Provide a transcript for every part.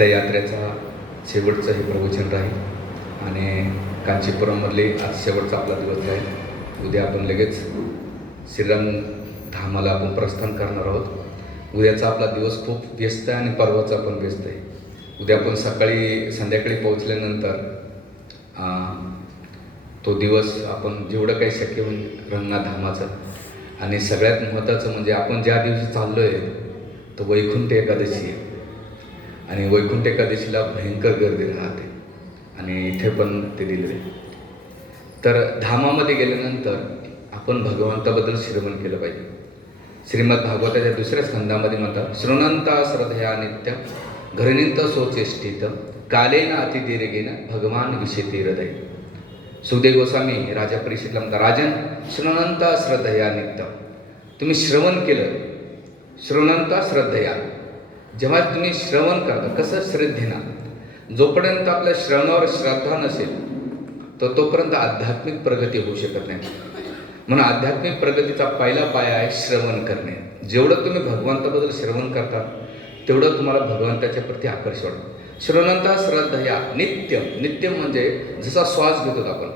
आपल्या यात्रेचा शेवटचं हे प्रवचन राहील आणि कांचीपुरममधले आज शेवटचा आपला दिवस आहे. उद्या आपण लगेच श्रीरंग धामाला आपण प्रस्थान करणार आहोत. उद्याचा आपला दिवस खूप व्यस्त आहे आणि परवाचा पण व्यस्त आहे. उद्या आपण संध्याकाळी पोहोचल्यानंतर तो दिवस आपण जेवढं काही शक्य होईल रंगनाथ धामाचं, आणि सगळ्यात महत्त्वाचं म्हणजे आपण ज्या दिवशी चाललो आहे तो वैकुंठ एकादशी आहे आणि वैकुंठ एकादशीला भयंकर गर्दी राहते आणि इथे पण ते दिलेले. तर धामामध्ये गेल्यानंतर आपण भगवंताबद्दल श्रवण केलं पाहिजे. श्रीमद भागवताच्या दुसऱ्या स्कंदामध्ये म्हणतात, शृणंता श्रद्धया नित्यं घृणीत सोचेष्टित कालेन अतिदीर्घेन भगवान विशेती हृदय. सुखदेव गोस्वामी राजा परीक्षितला म्हणतात, राजन शृणंता श्रद्धया नित्यं, तुम्ही श्रवण केलं, शृणंता श्रद्धया, जेव्हा तुम्ही श्रवण करता कसं श्रद्धेनं, जोपर्यंत आपल्या श्रवणावर श्रद्धा नसेल तर तोपर्यंत आध्यात्मिक प्रगती होऊ शकत नाही. म्हणून आध्यात्मिक प्रगतीचा पहिला पाया आहे श्रवण करणे. जेवढं तुम्ही भगवंताबद्दल श्रवण करता तेवढं तुम्हाला भगवंताच्या प्रती आकर्षण वाटतं. श्रवणंता श्रद्धया नित्यम, नित्यम म्हणजे जसा श्वास घेतो आपण,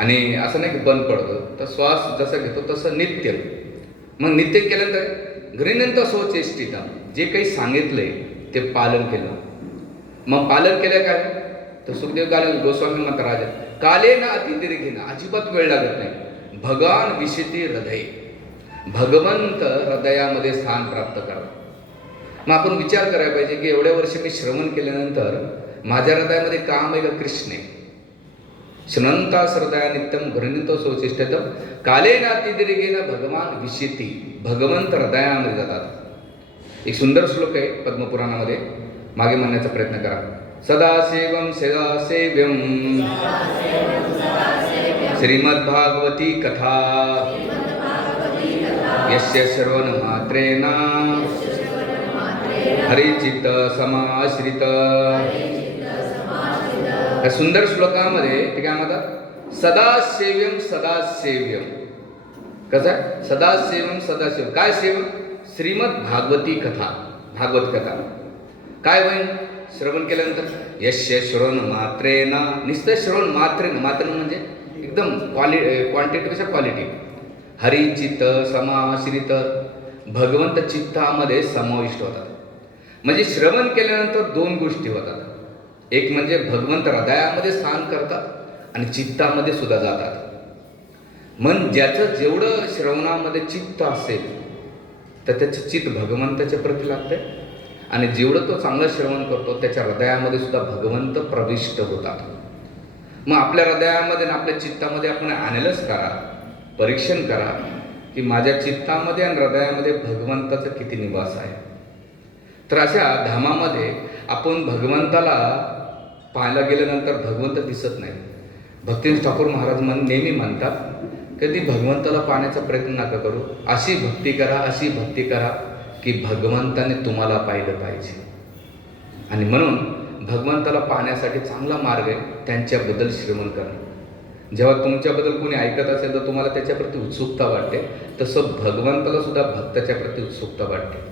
आणि असं नाही की बंद पडतो, तर श्वास जसा घेतो तसं नित्य. मग नित्य केल्यानंतर घृणंत सोचेष्टिता, जे काही सांगितलंय ते पालन केलं. मग पालन केलं काय तर सुखदेव गोस्वामी म्हणतात, राजा काले ना अतिदीर्घेना, अजिबात वेळ लागत नाही. भगवान विशेती हृदय, भगवंत हृदयामध्ये स्थान प्राप्त करा. मग आपण विचार करायला पाहिजे की एवढ्या वर्ष मी श्रवण केल्यानंतर माझ्या हृदयामध्ये काम आहे का कृष्ण आहे. श्रवंता श्रद्धया नित्यम घृणीत सोचेष्टितम काले ना अतिदीर्घेन भगवान विशेती, भगवंत हृदयामध्ये जातात. एक सुंदर श्लोक आहे पद्मपुराणामध्ये, मागे म्हणण्याचा प्रयत्न करा. सदासेवम सदासेव्यम श्रीमद्भागवती कथा यस्य श्रवण मात्रेण हरिचित्त समाश्रित. या सुंदर श्लोकामध्ये ते काय म्हणतात, सदासेव्यम सदासेव्यम. कसं आहे सदासेवम सदासेव, काय सेवन, श्रीमद भागवती कथा, भागवत कथा. काय होईल श्रवण केल्यानंतर, यस्य श्रवण मात्रेन, नुसतं श्रवण मात्रेन, मात्रेन म्हणजे एकदम क्वांटिटीपेक्षा क्वालिटी. हरिचित्त समाश्रित, भगवंत चित्तामध्ये समाविष्ट होतात. म्हणजे श्रवण केल्यानंतर दोन गोष्टी होतात. एक म्हणजे भगवंत हृदयामध्ये स्थान करतात आणि चित्तामध्ये सुद्धा जातात. मन ज्याचं जेवढं श्रवणामध्ये चित्त असेल तर त्याचं चित्त भगवंताच्या प्रती लागते, आणि जेवढं तो चांगलं श्रवण करतो त्याच्या हृदयामध्ये सुद्धा भगवंत प्रविष्ट होतात. मग आपल्या हृदयामध्ये आणि आपल्या चित्तामध्ये आपण अनालिसिस करा, परीक्षण करा की माझ्या चित्तामध्ये आणि हृदयामध्ये भगवंताचा किती निवास आहे. तर अशा धामामध्ये आपण भगवंताला पाहायला गेल्यानंतर भगवंत दिसत नाही. भक्तिनाथ ठाकूर महाराज नेहमी म्हणतात, कधी भगवंताला पाहण्याचा प्रयत्न नका करू, अशी भक्ती करा, अशी भक्ती करा की भगवंताने तुम्हाला पाहिलं पाहिजे. आणि म्हणून भगवंताला पाहण्यासाठी चांगला मार्ग आहे त्यांच्याबद्दल श्रवण करणं. जेव्हा तुमच्याबद्दल कोणी ऐकत असेल तर तुम्हाला त्याच्याप्रती उत्सुकता वाटते, तसं भगवंताला सुद्धा भक्ताच्या प्रती उत्सुकता वाटते.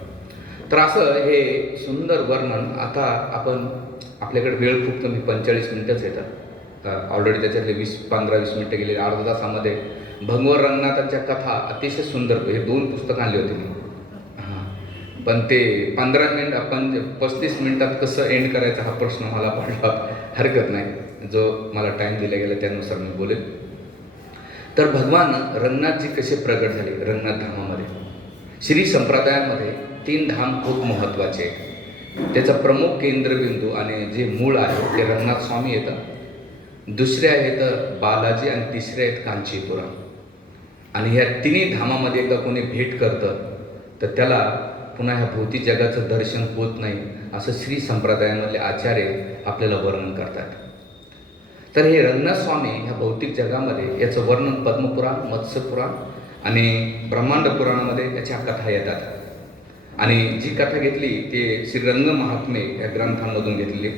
तर असं हे सुंदर वर्णन. आता आपण, आपल्याकडे वेळ खूप कमी, 45 मिनिटंच येतात. ऑलरेडी त्याच्यातले 15-20 मिनिटं गेले. अर्धा तासामध्ये भगवान रंगनाथांच्या कथा अतिशय सुंदर, हे 2 पुस्तकं आणली होती मी. पण ते 15 मिनिट, आपण 35 मिनिटात कसं एंड करायचा हा प्रश्न मला पडला. हरकत नाही, जो मला टाईम दिला गेला त्यानुसार मी बोलेन. तर भगवान रंगनाथजी कसे प्रगट झाले रंगनाथ धामामध्ये. श्री संप्रदायामध्ये 3 धाम खूप महत्त्वाचे आहेत. त्याचा प्रमुख केंद्रबिंदू आणि जे मूळ आहे ते रंगनाथ स्वामी येतात, दुसरे आहेत बालाजी, आणि तिसरे आहेत कांचीपुरम. आणि ह्या तिन्ही धामामध्ये एकदा कोणी भेट करतं तर त्याला पुन्हा ह्या भौतिक जगाचं दर्शन होत नाही, असं श्री संप्रदायामधले आचार्य आपल्याला वर्णन करतात. तर हे रंगनाथ स्वामी ह्या भौतिक जगामध्ये याचं वर्णन पद्मपुराण, मत्स्यपुराण आणि ब्रह्मांड पुराणामध्ये याच्या कथा येतात. आणि जी कथा घेतली ते श्रीरंग महात्मे या ग्रंथांमधून घेतलेली.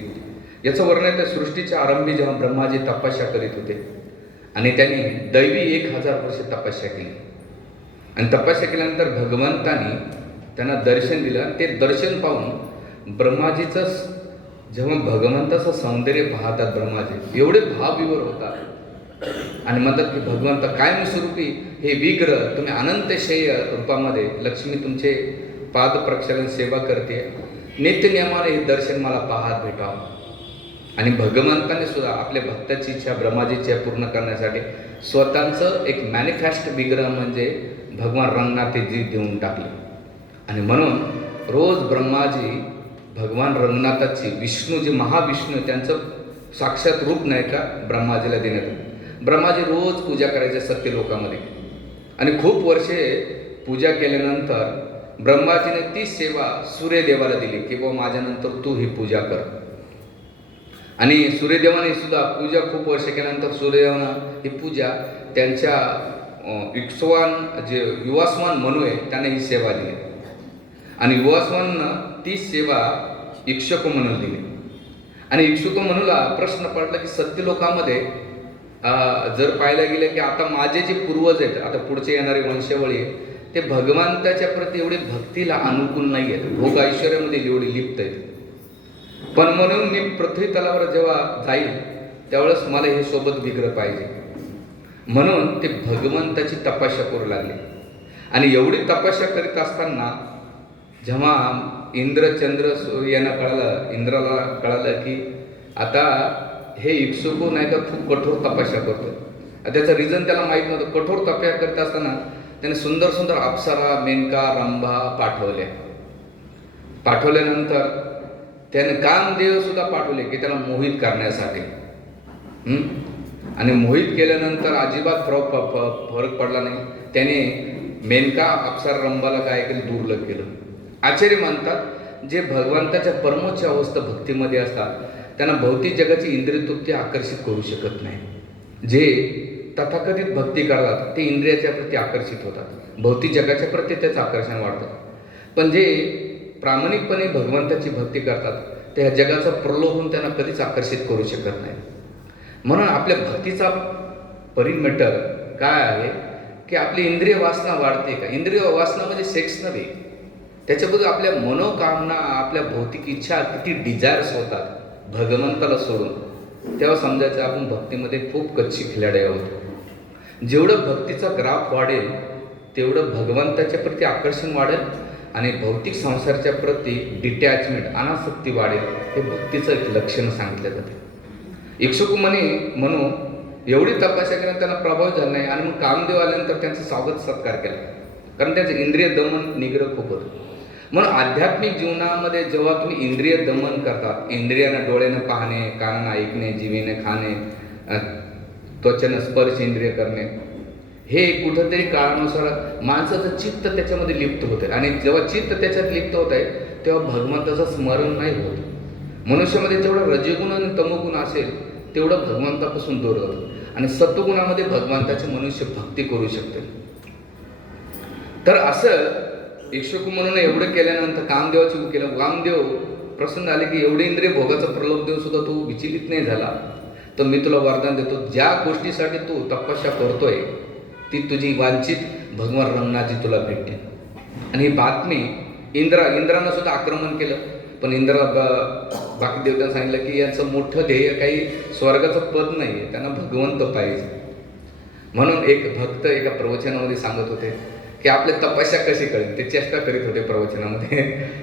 याचं वर्णन त्या सृष्टीच्या आरंभी जेव्हा ब्रह्माजी तपस्या करीत होते आणि त्यांनी दैवी 1000 वर्ष तपस्या केली, आणि तपस्या केल्यानंतर भगवंतानी त्यांना दर्शन दिलं. ते दर्शन पाहून ब्रह्माजीचं जेव्हा भगवंताचं सौंदर्य पाहतात ब्रह्माजी एवढे भावविवर होतात आणि म्हणतात की भगवंत कायमस्वरूपी हे विग्रह तुम्ही अनंतशय्य रूपामध्ये लक्ष्मी तुमचे पाद प्रक्षालन सेवा करते, नित्य नियमाने हे दर्शन मला पाहत भेटावं. आणि भगवंताने सुद्धा आपल्या भक्ताची इच्छा ब्रह्माजीची इच्छा पूर्ण करण्यासाठी स्वतःचं एक मॅनिफेस्ट विग्रह म्हणजे भगवान रंगनाथजी देऊन टाकले. आणि म्हणून रोज ब्रह्माजी भगवान रंगनाथाची विष्णू जे महाविष्णू त्यांचं साक्षात रूप नाही का ब्रह्माजीला देण्यात आलं. ब्रह्माजी रोज पूजा करायचे सत्यलोकामध्ये आणि खूप वर्षे पूजा केल्यानंतर ब्रह्माजीने ती सेवा सूर्यदेवाला दिली की बाबा माझ्यानंतर तू ही पूजा कर. आणि सूर्यदेवाने सुद्धा पूजा खूप वर्ष केल्यानंतर सूर्यदेवानं ही पूजा त्यांच्या युवास्मान मनू आहे त्याने ही सेवा दिली आणि युवास्माननं ती सेवा इक्ष्वाकू मनूला दिली. आणि इक्ष्वाकू मनूला प्रश्न पडला की सत्यलोकामध्ये जर पाहायला गेलं की आता माझे जे पूर्वज आहेत, आता पुढचे येणारे वंशावळी ते भगवंताच्या प्रती एवढी भक्तीला अनुकूल नाही आहेत, भोग ऐश्वर्यामध्ये एवढी लिप्त आहेत. पण म्हणून मी पृथ्वी तलावर जेव्हा जाईल त्यावेळेस मला हे सोबत विग्रह पाहिजे. म्हणून ते भगवंताची तपस्या करू लागले. आणि एवढी तपस्या करीत असताना जेव्हा इंद्रचंद्र यांना कळालं, इंद्राला कळालं की आता हे इक्ष्वाकू नाही का खूप कठोर तपस्या करतो. त्याचं रिझन त्याला माहीत नव्हतं. कठोर तपस्या करत असताना त्याने सुंदर सुंदर अप्सरा, मेनका, रंभा पाठवल्यानंतर त्याने कामदेव सुद्धा पाठवले की त्याला मोहित करण्यासाठी. आणि मोहित केल्यानंतर अजिबात फरक पडला नाही. त्याने मेनका, अप्सरा, रंभाला काय केलं, दुर्लभ केलं. आचार्य म्हणतात जे भगवंताच्या परमोच्च अवस्था भक्तीमध्ये असतात त्यांना भौतिक जगाची इंद्रिय तृप्ती आकर्षित करू शकत नाही. जे तथाकथित भक्ती करतात ते इंद्रियाच्या प्रती आकर्षित होतात, भौतिक जगाच्या प्रती त्याचं आकर्षण वाढतं. पण जे प्रामाणिकपणे भगवंताची भक्ती करतात ते ह्या जगाचा प्रलोभन त्यांना कधीच आकर्षित करू शकत नाही. म्हणून आपल्या भक्तीचा परिमीटर काय आहे की आपली इंद्रिय वासना वाढते का. इंद्रिय वासना म्हणजे सेक्स नव्हे, त्याच्याबद्दल आपल्या मनोकामना, आपल्या भौतिक इच्छा किती डिझायर्स होतात भगवंताला सोडून, तेव्हा समजायचं आपण भक्तीमध्ये खूप कच्ची खिलाडी आहोत. जेवढं भक्तीचा ग्राफ वाढेल तेवढं भगवंताच्या प्रती आकर्षण वाढेल आणि भौतिक संसाराच्या प्रती डिटॅचमेंट, अनासक्ती वाढेल. हे भक्तीचं एक लक्षण सांगितलं जाते. इक्ष्वाकू म्हणून एवढी तपस्या केल्यानंतर त्यांना प्रभाव झाला नाही. आणि मग कामदेव आल्यानंतर त्यांचं स्वागत सत्कार केला कारण त्यांचं इंद्रिय दमन निग्रह खूप होतं. म्हणून आध्यात्मिक जीवनामध्ये जेव्हा तुम्ही इंद्रिय दमन करता, इंद्रियानं डोळ्यानं पाहणे, कानानं ऐकणे, जिभेने खाणे, त्वचेनं स्पर्श इंद्रिय करणे, हे कुठंतरी काळानुसार माणसाचं चित्त त्याच्यामध्ये लिप्त होते. आणि जेव्हा चित्त त्याच्यात लिप्त होत आहे तेव्हा भगवंताचं स्मरण नाही होत. मनुष्यामध्ये जेवढं रजगुण आणि तमोगुण असेल तेवढं भगवंतापासून दूर जातं. आणि सत्वगुणामध्ये भगवंताची मनुष्य भक्ती करू शकते. तर असं इक्ष्वाकू म्हणून एवढं केल्यानंतर कामदेवाची केलं. कामदेव प्रसन्न आले की एवढे इंद्रिय भोगाचा प्रलोभ देऊन सुद्धा तू विचलित नाही झाला तर मी तुला वरदान देतो, ज्या गोष्टीसाठी तू तपस्या करतोय ती तुझी वांछित भगवान रंगनाथजी तुला भेटते. आणि ही बातमी इंद्रानं सुद्धा आक्रमण केलं. पण इंद्राला बाकी देवतांनी सांगितलं की यांचं मोठं ध्येय काही स्वर्गाचं पद नाही आहे, त्यांना भगवंत पाहिजे. म्हणून एक भक्त एका प्रवचनामध्ये सांगत होते की आपली तपस्या कशी करेल, ते चेष्टा करीत होते प्रवचनामध्ये.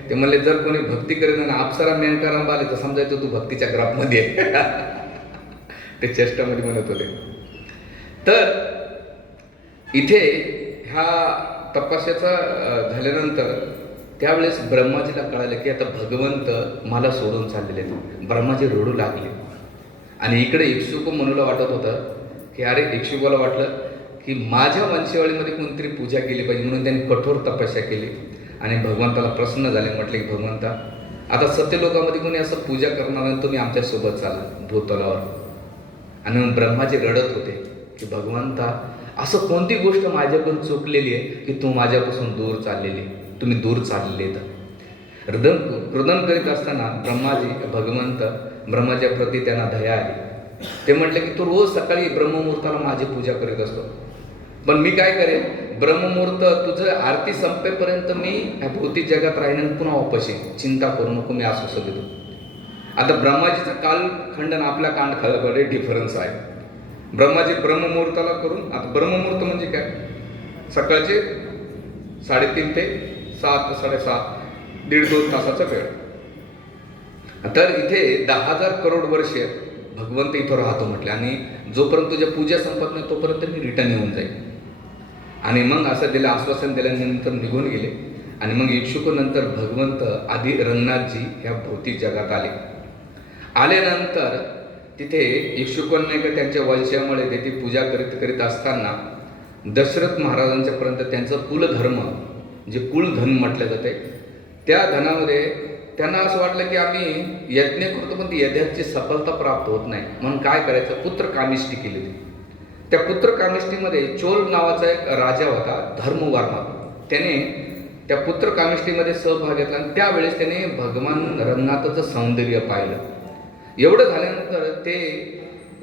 ते म्हणले जर कोणी भक्ती करेल आणि अप्सरा मेनका रंभा आले तर समजायचं तू भक्तीच्या ग्राफमध्ये आहे. ते चेष्टामध्ये म्हणत होते. तर इथे ह्या तपस्याचा झाल्यानंतर त्यावेळेस ब्रह्माजीला कळालं की आता भगवंत मला सोडून चाललेले आहेत. ब्रह्माजी रडू लागले. आणि इकडे इक्ष्वाकू मनूला वाटत होतं की अरे, इक्ष्वाकूला वाटलं की माझ्या वंशावळीमध्ये कोणतरी पूजा केली पाहिजे. म्हणून त्यांनी कठोर तपस्या केली आणि भगवंताला प्रसन्न झाले. म्हटले की भगवंता आता सत्यलोकामध्ये कोणी असं पूजा करणार नाही, तुम्ही आमच्यासोबत चाला भूतलावर. आणि मग ब्रह्माजी रडत होते की भगवंता असं कोणती गोष्ट माझ्याकडून चुकलेली आहे की तू माझ्यापासून दूर चाललेली, तुम्ही दूर चाललेले. तर रुदन करीत असताना ब्रह्माच्या प्रती त्यांना दया आली. ते म्हटले की तू रोज सकाळी ब्रह्ममुहूर्ताला माझी पूजा करीत असतो, पण मी काय करेन, ब्रह्ममुहूर्त तुझं आरती संपेपर्यंत मी ह्या भौतिक जगात राहीन आणि पुन्हा वापस येईन, चिंता करू नको, मी आश्वासन देतो. आता ब्रह्माजीचा कालखंड आणि आपल्या कालखंडामध्ये डिफरन्स आहे. ब्रह्माजी ब्रह्ममुहूर्ताला करून, आता ब्रह्ममुहूर्त म्हणजे काय, सकाळचे 3:30 ते 7, 7:30, 1.5-2 तासाचा वेळ. तर इथे 10,000 करोड वर्ष भगवंत इथं राहतो म्हटले, आणि जोपर्यंत तुझ्या पूजा संपत नाही तोपर्यंत मी रिटर्न येऊन जाईल. आणि मग असं दिलं, आश्वासन दिल्यानंतर निघून गेले. आणि मग इक्षुकनंतर भगवंत आधी रंगनाथजी ह्या भौतिक जगात आल्यानंतर तिथे इक्षुकांना का त्यांच्या वंशामुळे ते ती पूजा करीत असताना दशरथ महाराजांच्या पर्यंत त्यांचं कुलधर्म, जे कुलधन म्हटलं जाते, त्या धनामध्ये त्यांना असं वाटलं की आम्ही यज्ञ करतो पण ती यज्ञाची सफलता प्राप्त होत नाही, म्हणून काय करायचं, पुत्रकामिष्टी केली होती. त्या पुत्रकामिष्टीमध्ये चोल नावाचा एक राजा होता, धर्मवर्मा. त्याने त्या पुत्रकामिष्टीमध्ये सहभाग घेतला आणि त्यावेळेस त्याने भगवान रंगनाथाचं सौंदर्य पाहिलं. एवढं झाल्यानंतर ते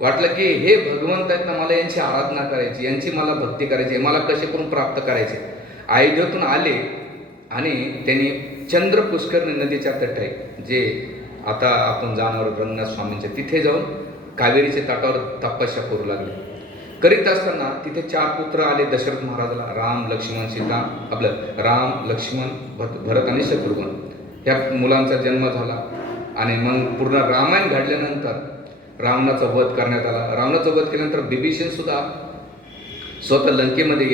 वाटलं की हे भगवंत आहेत ना, मला यांची आराधना करायची, यांची मला भक्ती करायची, मला कसे करून प्राप्त करायचे. अयोध्येतून आले आणि त्यांनी चंद्र पुष्करणी नदीच्या तटे, जे आता आपण जाणार रंगनाथ स्वामींच्या, तिथे जाऊन कावेरीच्या तटावर तपस्या करू लागले. करीत असताना तिथे 4 पुत्र आले दशरथ महाराजाला, राम, लक्ष्मण, सीता, राम, लक्ष्मण, भरत आणि शत्रुघ्न. ह्या मुलांचा जन्म झाला. आणि मग पूर्ण रामायण घडल्यानंतर रावणाचा वध करण्यात आला. रावणाचा वध केल्यानंतर बिभीषण सुद्धा स्वतः लंकेमध्ये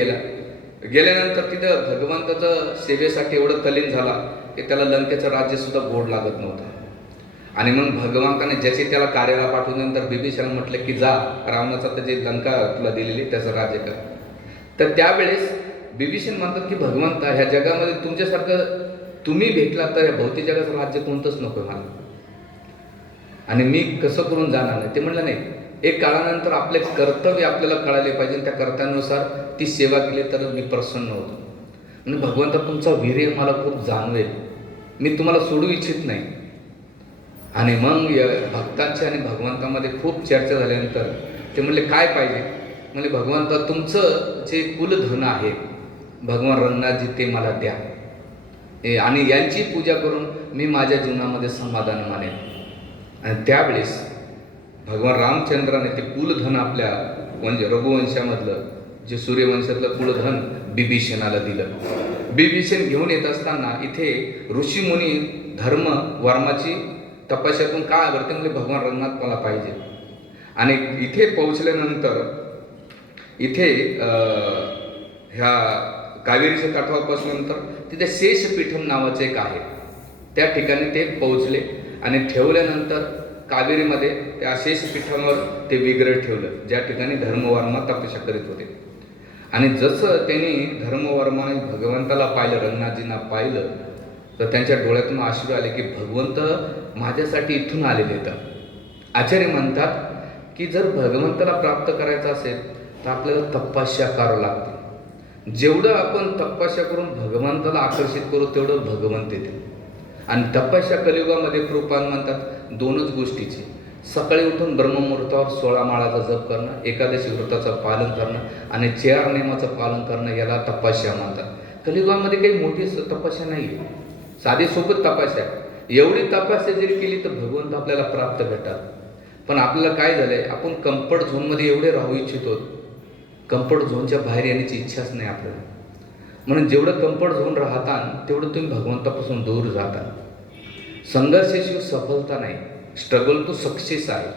गेल्यानंतर तिथं भगवंताचं सेवेसाठी एवढं तल्लीन झाला की त्याला लंकेचं राज्य सुद्धा गोड लागत नव्हतं. आणि मग भगवंताने ज्याचे त्याला कार्याला पाठवल्यानंतर बिभीषण म्हटलं की जा, रावणाचा तर जे लंका तुला दिलेली त्याचं राज्य कर. तर त्यावेळेस बिभीषण म्हणतात की भगवंता, ह्या जगामध्ये तुमच्यासारखं तुम्ही भेटला तर ह्या भौतिक जगाचं राज्य कोणतंच नको मला, आणि मी कसं करून जाणार नाही. ते म्हणलं नाही, एक काळानंतर आपले कर्तव्य आपल्याला कळाले पाहिजे, त्या कर्तव्यानुसार ती सेवा केली तर मी प्रसन्न होतो. आणि भगवंता तुमचा वीर्य मला खूप जाणवेल, मी तुम्हाला सोडू इच्छित नाही. आणि मग भक्तांच्या आणि भगवंतामध्ये खूप चर्चा झाल्यानंतर ते म्हणले काय पाहिजे. म्हणजे भगवंता तुमचं जे कुलधन आहे भगवान रंगनाथजी ते मला द्या, आणि यांची पूजा करून मी माझ्या जीवनामध्ये समाधान मानेन. आणि त्यावेळेस भगवान रामचंद्राने ते कुलधन आपल्या रघुवंशामधलं, जे सूर्यवंशातलं कुलधन बिभीषणाला दिलं. बिभीषण घेऊन येत असताना इथे ऋषीमुनी धर्म वर्माची तपस्यातून काय करते, म्हणजे भगवान रंगनाथ मला पाहिजे. आणि इथे पोहोचल्यानंतर इथे ह्या कावेरीच्या काठापासूनंतर तिथे शेषपीठम नावाचे एक आहे, त्या ठिकाणी ते पोहोचले. आणि ठेवल्यानंतर कावेरीमध्ये त्या शेषपीठावर ते विग्रह ठेवलं, ज्या ठिकाणी धर्मवर्मा तपस्या करीत होते. आणि जसं त्यांनी धर्मवर्माने भगवंताला पाहिलं, रंगनाथजींना पाहिलं, तर त्यांच्या डोळ्यातून अश्रू आले की भगवंत माझ्यासाठी इथून आलेले आहेत. आचार्य म्हणतात की जर भगवंताला प्राप्त करायचं असेल तर आपल्याला तपस्या करावं लागते. जेवढं आपण तपस्या करून भगवंताला आकर्षित करू तेवढं भगवंत येते. आणि तपस्या कलियुगामध्ये कृपान म्हणतात 2च गोष्टीची, सकाळी उठून ब्रह्ममुहूर्तावर 16 माळाचा जप करणं, एकादशी व्रताचं पालन करणं आणि 4 नियमाचं पालन करणं, याला तपस्या म्हणतात. कलियुगामध्ये काही मोठी तपस्या नाही आहे, साधी सोबत तपस्या. एवढी तपस्या जरी केली तर भगवंत आपल्याला प्राप्त भेटतात. पण आपल्याला काय झालंय, आपण कम्फर्ट झोनमध्ये एवढे राहू इच्छितो, कम्फर्ट झोनच्या बाहेर येण्याची इच्छाच नाही आपल्याला. म्हणून जेवढं कम्फर्ट झोन राहता तेवढं तुम्ही भगवंतापासून दूर जाता. संघर्षाशिवाय सफलता नाही, स्ट्रगल टू सक्सेस आहे.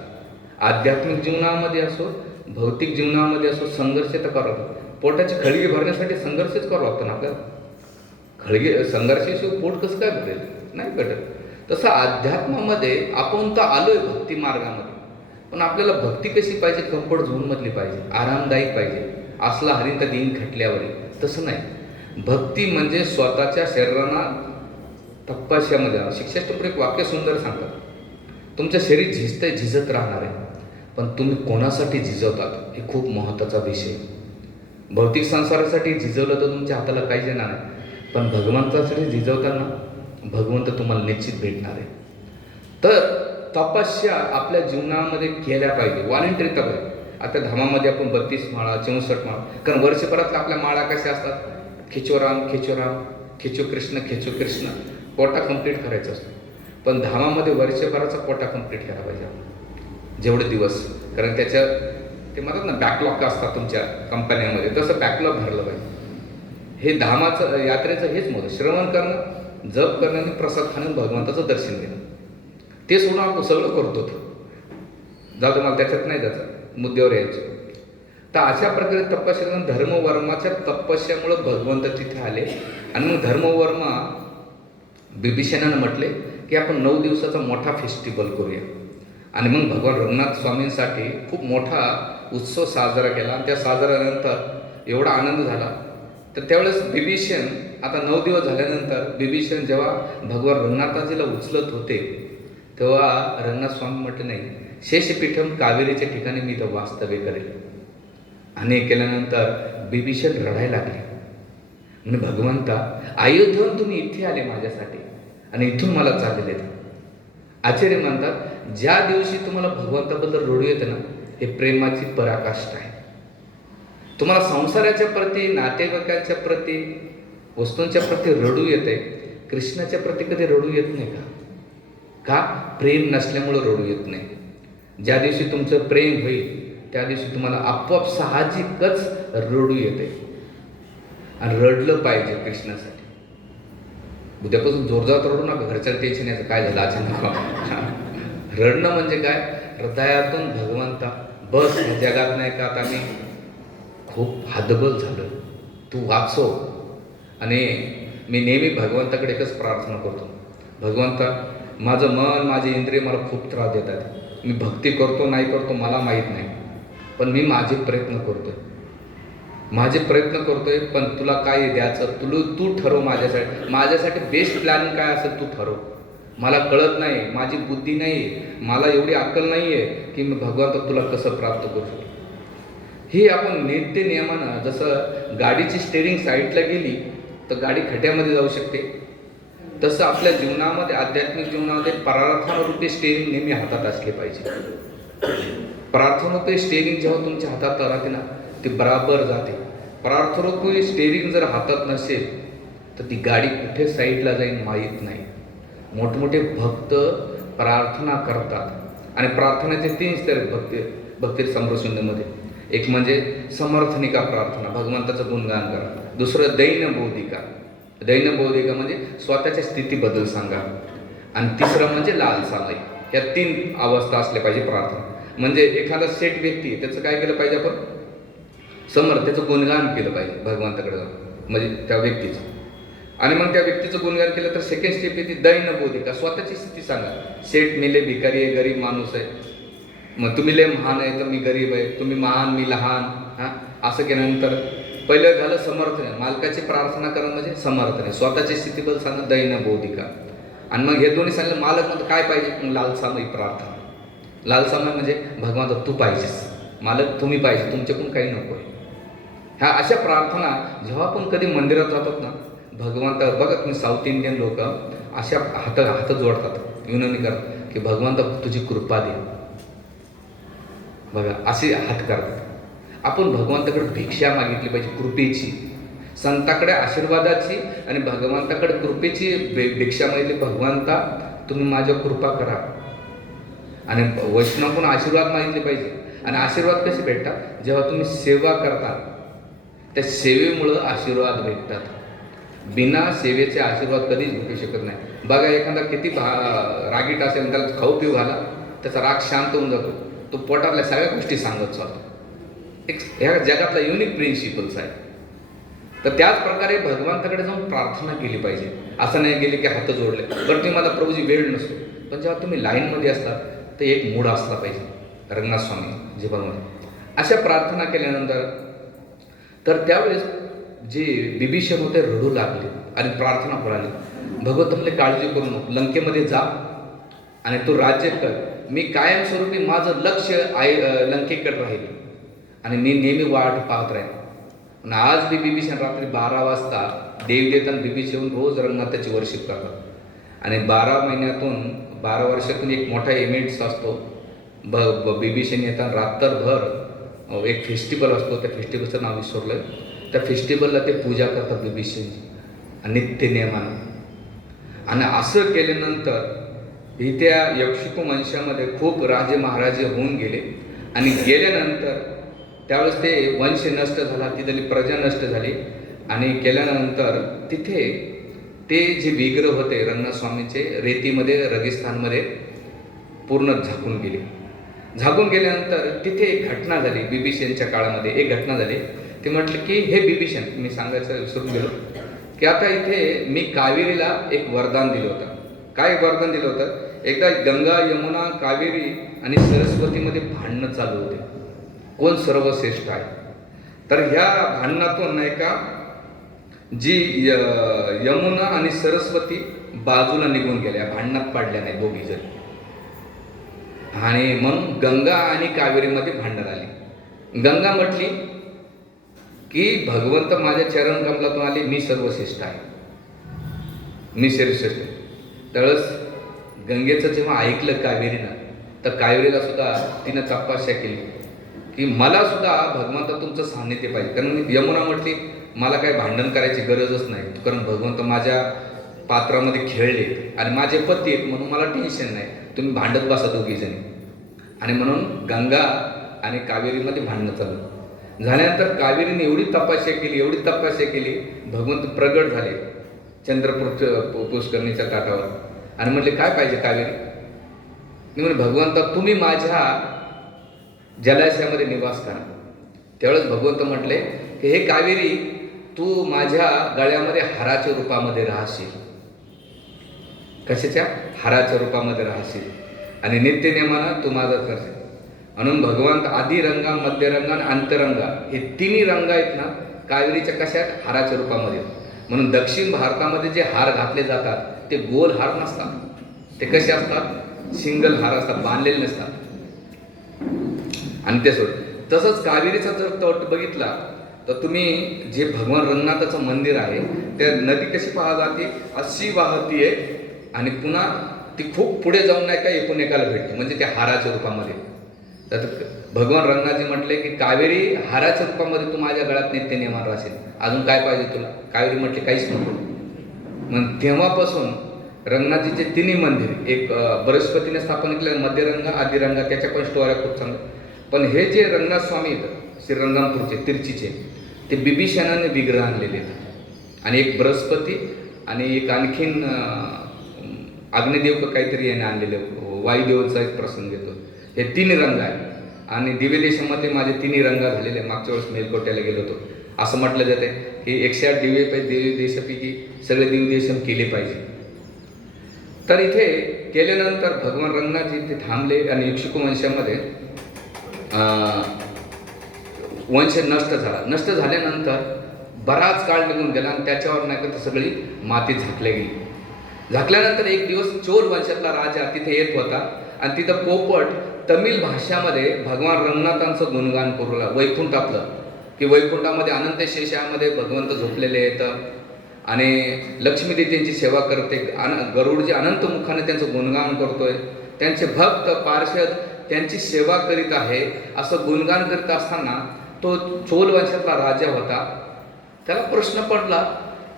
आध्यात्मिक जीवनामध्ये असो, भौतिक जीवनामध्ये असो, संघर्ष तर करावं लागतं. पोटाची खळगी भरण्यासाठी संघर्षच करावं लागतं ना आपल्याला. संघर्षाशिवाय पोट कसं काय भरेल, नाही भेटत. तसं अध्यात्मामध्ये आपण तर आलोय भक्ती मार्गामध्ये, पण आपल्याला भक्ती कशी पाहिजे, कम्फर्ट झोनमधली पाहिजे, आरामदायी पाहिजे. असला हरित दिन खटल्यावर, तसं नाही. भक्ती म्हणजे स्वतःच्या शरीरांना तपस्यामध्ये. शिक्षाष्टपूर एक वाक्य सुंदर सांगतात, तुमचं शरीर झिजतंय, झिजत राहणार आहे, पण तुम्ही कोणासाठी झिजवतात हे खूप महत्त्वाचा विषय. भौतिक संसारासाठी झिजवलं तर तुमच्या हाताला काहीच येणार नाही, पण भगवंतासाठी झिजवताना भगवंत तुम्हाला निश्चित भेटणार आहे. तर तपस्या आपल्या जीवनामध्ये केल्या पाहिजे, वॉलंटरी तपस्या. आता धामामध्ये आपण 32 माळा 64 माळा, कारण वर्षभरात आपल्या माळा कशा असतात, खेचोराम खेचोराम, खेचो कृष्ण कोटा कंप्लीट करायचा असतो. पण धामामध्ये वर्षभराचा कोटा कंप्लीट केला पाहिजे आपण, जेवढे दिवस, कारण त्याच्या ते म्हणतात ना बॅकलॉग असतात तुमच्या कंपन्यांमध्ये, तसं बॅकलॉग भरलं पाहिजे. हे धामाचं यात्रेचं हेच मोठं, श्रवण करणं, जप करणं आणि प्रसाद खाणं, भगवंताचं दर्शन घेणं. ते सोडून आपण सगळं करतो. जाऊ दे, मला त्याच्यात नाही जायचं, मुद्द्यावर यायचं. तर अशा प्रकारे तपस्या, धर्मवर्माच्या तपस्यामुळं भगवंत तिथे आले. आणि मग धर्मवर्मा बिभीषणानं म्हटले की आपण 9 दिवसाचा मोठा फेस्टिवल करूया. आणि मग भगवान रंगनाथ स्वामींसाठी खूप मोठा उत्सव साजरा केला. आणि त्या साजऱ्यानंतर एवढा आनंद झाला. तर त्यावेळेस बिभीषण, आता 9 दिवस झाल्यानंतर बिभीषण जेव्हा भगवान रंगनाथाजीला उचलत होते, तेव्हा रंगनाथ स्वामी म्हटले नाही, शेषपीठम कावेरीच्या ठिकाणी मी इथं वास्तव्य करेल. आणि केल्यानंतर बिभीषण रडायला लागले. म्हणजे भगवंता, अयोध्येहून तुम्ही इथे आले माझ्यासाठी आणि इथून मला चाललेले. आचार्य म्हणतात, ज्या दिवशी तुम्हाला भगवंताबद्दल रडू येते ना, हे प्रेमाची पराकाष्ठा आहे. तुम्हाला संसाराच्या प्रती, नातेवाईकांच्या प्रती, वस्तूंच्या प्रती रडू येते, कृष्णाच्या प्रती कधी रडू येत नाही का? का? प्रेम नसल्यामुळं रडू येत नाही. ज्या दिवशी तुमचं प्रेम होईल त्या दिवशी तुम्हाला आपोआप साहजिकच रडू येते. आणि रडलं पाहिजे कृष्णासाठी. उद्यापासून जोरदार रडू नका, घरच्याला टेन्शन यायचं, काय झालं अचानक. रडणं म्हणजे काय? हृदयातून भगवंता, बस या जगात नाही का आता मी खूप हतबल झालो, तू वाचव. आणि मी नेहमी भगवंताकडे एकच प्रार्थना करतो, भगवंता, माझं मन, माझे इंद्रिय मला खूप त्रास देतात. मी भक्ती करतो नाही करतो मला माहीत नाही, पण मी माझे प्रयत्न करतोय, पण तुला काय द्यायचं तू ठरव. माझ्यासाठी बेस्ट प्लॅनिंग काय असेल तू ठरव. मला कळत नाही, माझी बुद्धी नाही, मला एवढी अक्कल नाही आहे की मी भगवंता तुला कसं प्राप्त करू शकतो. ही आपण नित्य नियमानं, जसं गाडीची स्टेअरिंग साईडला गेली तर गाडी खड्ड्यामध्ये जाऊ शकते, तसं आपल्या जीवनामध्ये, आध्यात्मिक जीवनामध्ये प्रार्थनारूपी स्टेअरिंग नेहमी हातात असले पाहिजे. प्रार्थनारूपी स्टेअरिंग जेव्हा तुमच्या हातात राहते ना, ती बराबर जाते. प्रार्थनारूपी स्टेअरिंग जर हातात नसेल तर ती गाडी कुठे साईडला जाईल माहीत नाही. मोठमोठे भक्त प्रार्थना करतात आणि प्रार्थनेचे 3 स्तर भक्ती समरसिंधूमध्ये. एक म्हणजे समर्थनिका प्रार्थना, भगवंताचं गुणगान करा. दुसरं दैनबोधिका म्हणजे स्वतःच्या स्थितीबद्दल सांगा. आणि तिसरं म्हणजे लालसामयी. या 3 अवस्था असल्या पाहिजे प्रार्थना. म्हणजे एखादा सेठ व्यक्ती आहे, त्याचं काय केलं पाहिजे आपण? त्याचं गुणगान केलं पाहिजे भगवंताकडे जाऊन, म्हणजे त्या व्यक्तीचं. आणि मग त्या व्यक्तीचं गुणगान केलं तर सेकंड स्टेप येते दैनबोधिका, स्वतःची स्थिती सांगा. सेठ मी लय भिकारी आहे, गरीब माणूस आहे, मग तुम्ही लय महान आहे तर मी गरीब आहे, तुम्ही महान मी लहान. असं केल्यानंतर पहिलं झालं समर्थन, मालकाची प्रार्थना करणं म्हणजे समर्थन, स्वतःची स्थितीबद्दल सांगा दैनबोधिका. आणि मग हे दोन्ही सांगितलं, मालक म्हणजे काय पाहिजे? मग लालसामयी प्रार्थना. लालसामय म्हणजे भगवंता तू पाहिजेस, मालक तुम्ही पाहिजे, तुमच्याकडून काही नको आहे. ह्या अशा प्रार्थना जेव्हा आपण कधी मंदिरात जातात ना, भगवंता, बघा तुम्ही साऊथ इंडियन लोक अशा हात जोडतात, विनवणी करतात की भगवंता तुझी कृपा दे. बघा असे हात करतात. आपण भगवंताकडे भिक्षा मागितली पाहिजे, कृपेची, संताकडे आशीर्वादाची आणि भगवंताकडे कृपेची भिक्षा मागितली. भगवंता तुम्ही माझ्यावर कृपा करा. आणि वैष्णव आशीर्वाद मागितले पाहिजे. आणि आशीर्वाद कसे भेटतात? जेव्हा तुम्ही सेवा करता, त्या सेवेमुळं आशीर्वाद भेटतात. बिना सेवेचे आशीर्वाद कधीच भेटू शकत नाही. बघा एखादा किती रागीट असेल, त्याला खाऊ पिऊ घाला, त्याचा राग शांत होऊन जातो, तो पोटातल्या सगळ्या गोष्टी सांगत चालतो. ह्या जगातला युनिक प्रिन्सिपल्स आहे. तर त्याच प्रकारे भगवंताकडे जाऊन प्रार्थना केली पाहिजे. असं नाही गेले की हात जोडले, बरं तुम्ही मला प्रभूजी वेळ नसतो, पण जेव्हा तुम्ही लाईनमध्ये असतात तर एक मूड असला पाहिजे. रंगनाथ स्वामी जीवनामध्ये अशा प्रार्थना केल्यानंतर तर त्यावेळेस जे बिभीषण होते रडू लागले आणि प्रार्थना करायला, भगवंत म्हणले काळजी करू नको, लंकेमध्ये जा आणि तो राज्य कर. मी कायमस्वरूपी माझं लक्ष लंकेकडे राहील आणि मी नेहमी वाट पाहत राहील. आणि आज बी बिभीषण रात्री 12 वाजता देवदेवतांना बिभीषण येऊन रोज रंगनाथाची वर्शिप करतात. आणि 12 वर्षातून एक मोठा इव्हेंट्स असतो. बिभीषण येताना रात्रभर एक फेस्टिवल असतो, त्या फेस्टिवलचं नाव विसरलं. त्या फेस्टिवलला ते पूजा करतात बिभीषणची नित्य नियमानं. आणि असं केल्यानंतर इथ्या यक्षिकू वंशामध्ये खूप राजे महाराजे होऊन गेले. आणि गेल्यानंतर त्यावेळेस ते वंश नष्ट झाला, तिथली प्रजा नष्ट झाली. आणि केल्यानंतर तिथे ते जे विग्रह होते रंगनाथस्वामीचे रेतीमध्ये रेगिस्तानमध्ये पूर्ण झाकून गेले. झाकून गेल्यानंतर तिथे एक घटना झाली. बिभीषणच्या काळामध्ये एक घटना झाली. ते म्हटलं की हे बिभीषण, मी सांगायचं विसरून गेलो की आता इथे मी कावेरीला एक वरदान दिलं होतं. काय वरदान दिलं होतं? एकदा गंगा, यमुना, कावेरी आणि सरस्वतीमध्ये भांडणं चालू होते, कोण सर्वश्रेष्ठ आहे. तर ह्या भांडणातून नाही का जी यमुना आणि सरस्वती बाजूला निघून गेल्या, भांडणात पडल्या नाही दोघी जण. आणि मग गंगा आणि कावेरीमध्ये भांडण आली. गंगा म्हटली की भगवंत माझ्या चरण कमलातून आले, मी सर्वश्रेष्ठ आहे, मी सर्वश्रेष्ठ. त्यावेळेस गंगेचं जेव्हा ऐकलं कावेरीनं, तर कावेरीला सुद्धा तिनं तपस्या केली की मला सुद्धा भगवंता तुमचं सान्निध्य पाहिजे. कारण यमुना म्हटली मला काय भांडण करायची गरजच नाही, कारण भगवंत माझ्या पात्रामध्ये खेळले आणि माझे पती आहेत म्हणून मला टेन्शन नाही, तुम्ही भांडत बसा दोघी जणी. आणि म्हणून गंगा आणि कावेरीमध्ये भांडणं चालू झाल्यानंतर कावेरीने एवढी तपस्या केली, भगवंत प्रगट झाले चंद्रपूर पुष्करणीच्या काठावर. आणि म्हटले काय पाहिजे कावेरी? मी म्हणे भगवंता तुम्ही माझ्या जलाशयामध्ये निवास करा. त्यावेळेस भगवंत म्हटले की हे कावेरी, तू माझ्या गळ्यामध्ये हाराच्या रूपामध्ये राहशील. कशाच्या? हाराच्या रूपामध्ये राहशील आणि नित्यनेमानं तू माझा करशील. म्हणून भगवंत आदिरंगा, मध्यरंगा आणि अंतरंगा हे तिन्ही रंग आहेत ना कावेरीच्या कशात? हाराच्या रूपामध्ये. म्हणून दक्षिण भारतामध्ये जे हार घातले जातात ते गोल हार नसतात, ते कसे असतात? सिंगल हार असतात, बांधलेले नसतात. आणि ते सोड तसंच कावेरीचा जर तट बघितला तर तुम्ही जे भगवान रंगनाथाचं मंदिर आहे, त्या नदी कशी पाहा जाते? अशी वाहतीये आणि पुन्हा ती खूप पुढे जाऊन नाही का एकूण एकाला भेटते, म्हणजे त्या हाराच्या रूपामध्ये. तर भगवान रंगनाथजी म्हटले की कावेरी हाराच्या रूपामध्ये तू माझ्या गळ्यात नित्य नियमान राहशील, अजून काय पाहिजे तुला? कावेरी म्हटले काहीच नको. मग तेव्हापासून रंगनाथजीचे तिन्ही मंदिर, एक बृहस्पतीने स्थापन केलेलं मध्यरंगा, आदिरंगा, त्याच्या पण स्टोऱ्या खूप चांगल्या. पण हे जे रंगनाथ स्वामी आहेत श्रीरंगापूरचे तिरचीचे, ते बिभीषणाने विग्रह आणलेले आहेत. आणि एक बृहस्पती आणि एक आणखीन अग्निदेव काहीतरी याने आणलेले, वायुदेवाचा एक प्रसंग येतो. हे तीन रंग आहे. आणि दिव्य देशामध्ये माझे तिन्ही रंग झालेले. मागच्या वेळेस मेलकोट्याला गेलो होतो. असं म्हटलं जाते की 108 दिव्य देशपैकी सगळे दिव्य देश केले पाहिजे. तर इथे केल्यानंतर भगवान रंगनाथजी ते थांबले आणि इक्ष्वाकू वंशामध्ये वंश नष्ट झाला. नष्ट झाल्यानंतर बराच काळ निघून गेला आणि त्याच्यावर नाही का सगळी माती झाकली गेली. झाकल्यानंतर एक दिवस चोल वंशातला राजा तिथे येत होता आणि तिथं पोपट तमिळ भाषामध्ये भगवान रंगनाथांचं गुणगान करू लागला. वैकुंठ आपलं की वैकुंठामध्ये अनंत शेषामध्ये भगवंत झोपलेले येतं आणि लक्ष्मी देवीची सेवा करते. गरुडजी अनंत मुखाने त्यांचं गुणगान करतोय. त्यांचे भक्त पार्षद त्यांची सेवा करीत आहे असं गुणगान करीत असताना तो चोल वंशातला राजा होता. त्याला प्रश्न पडला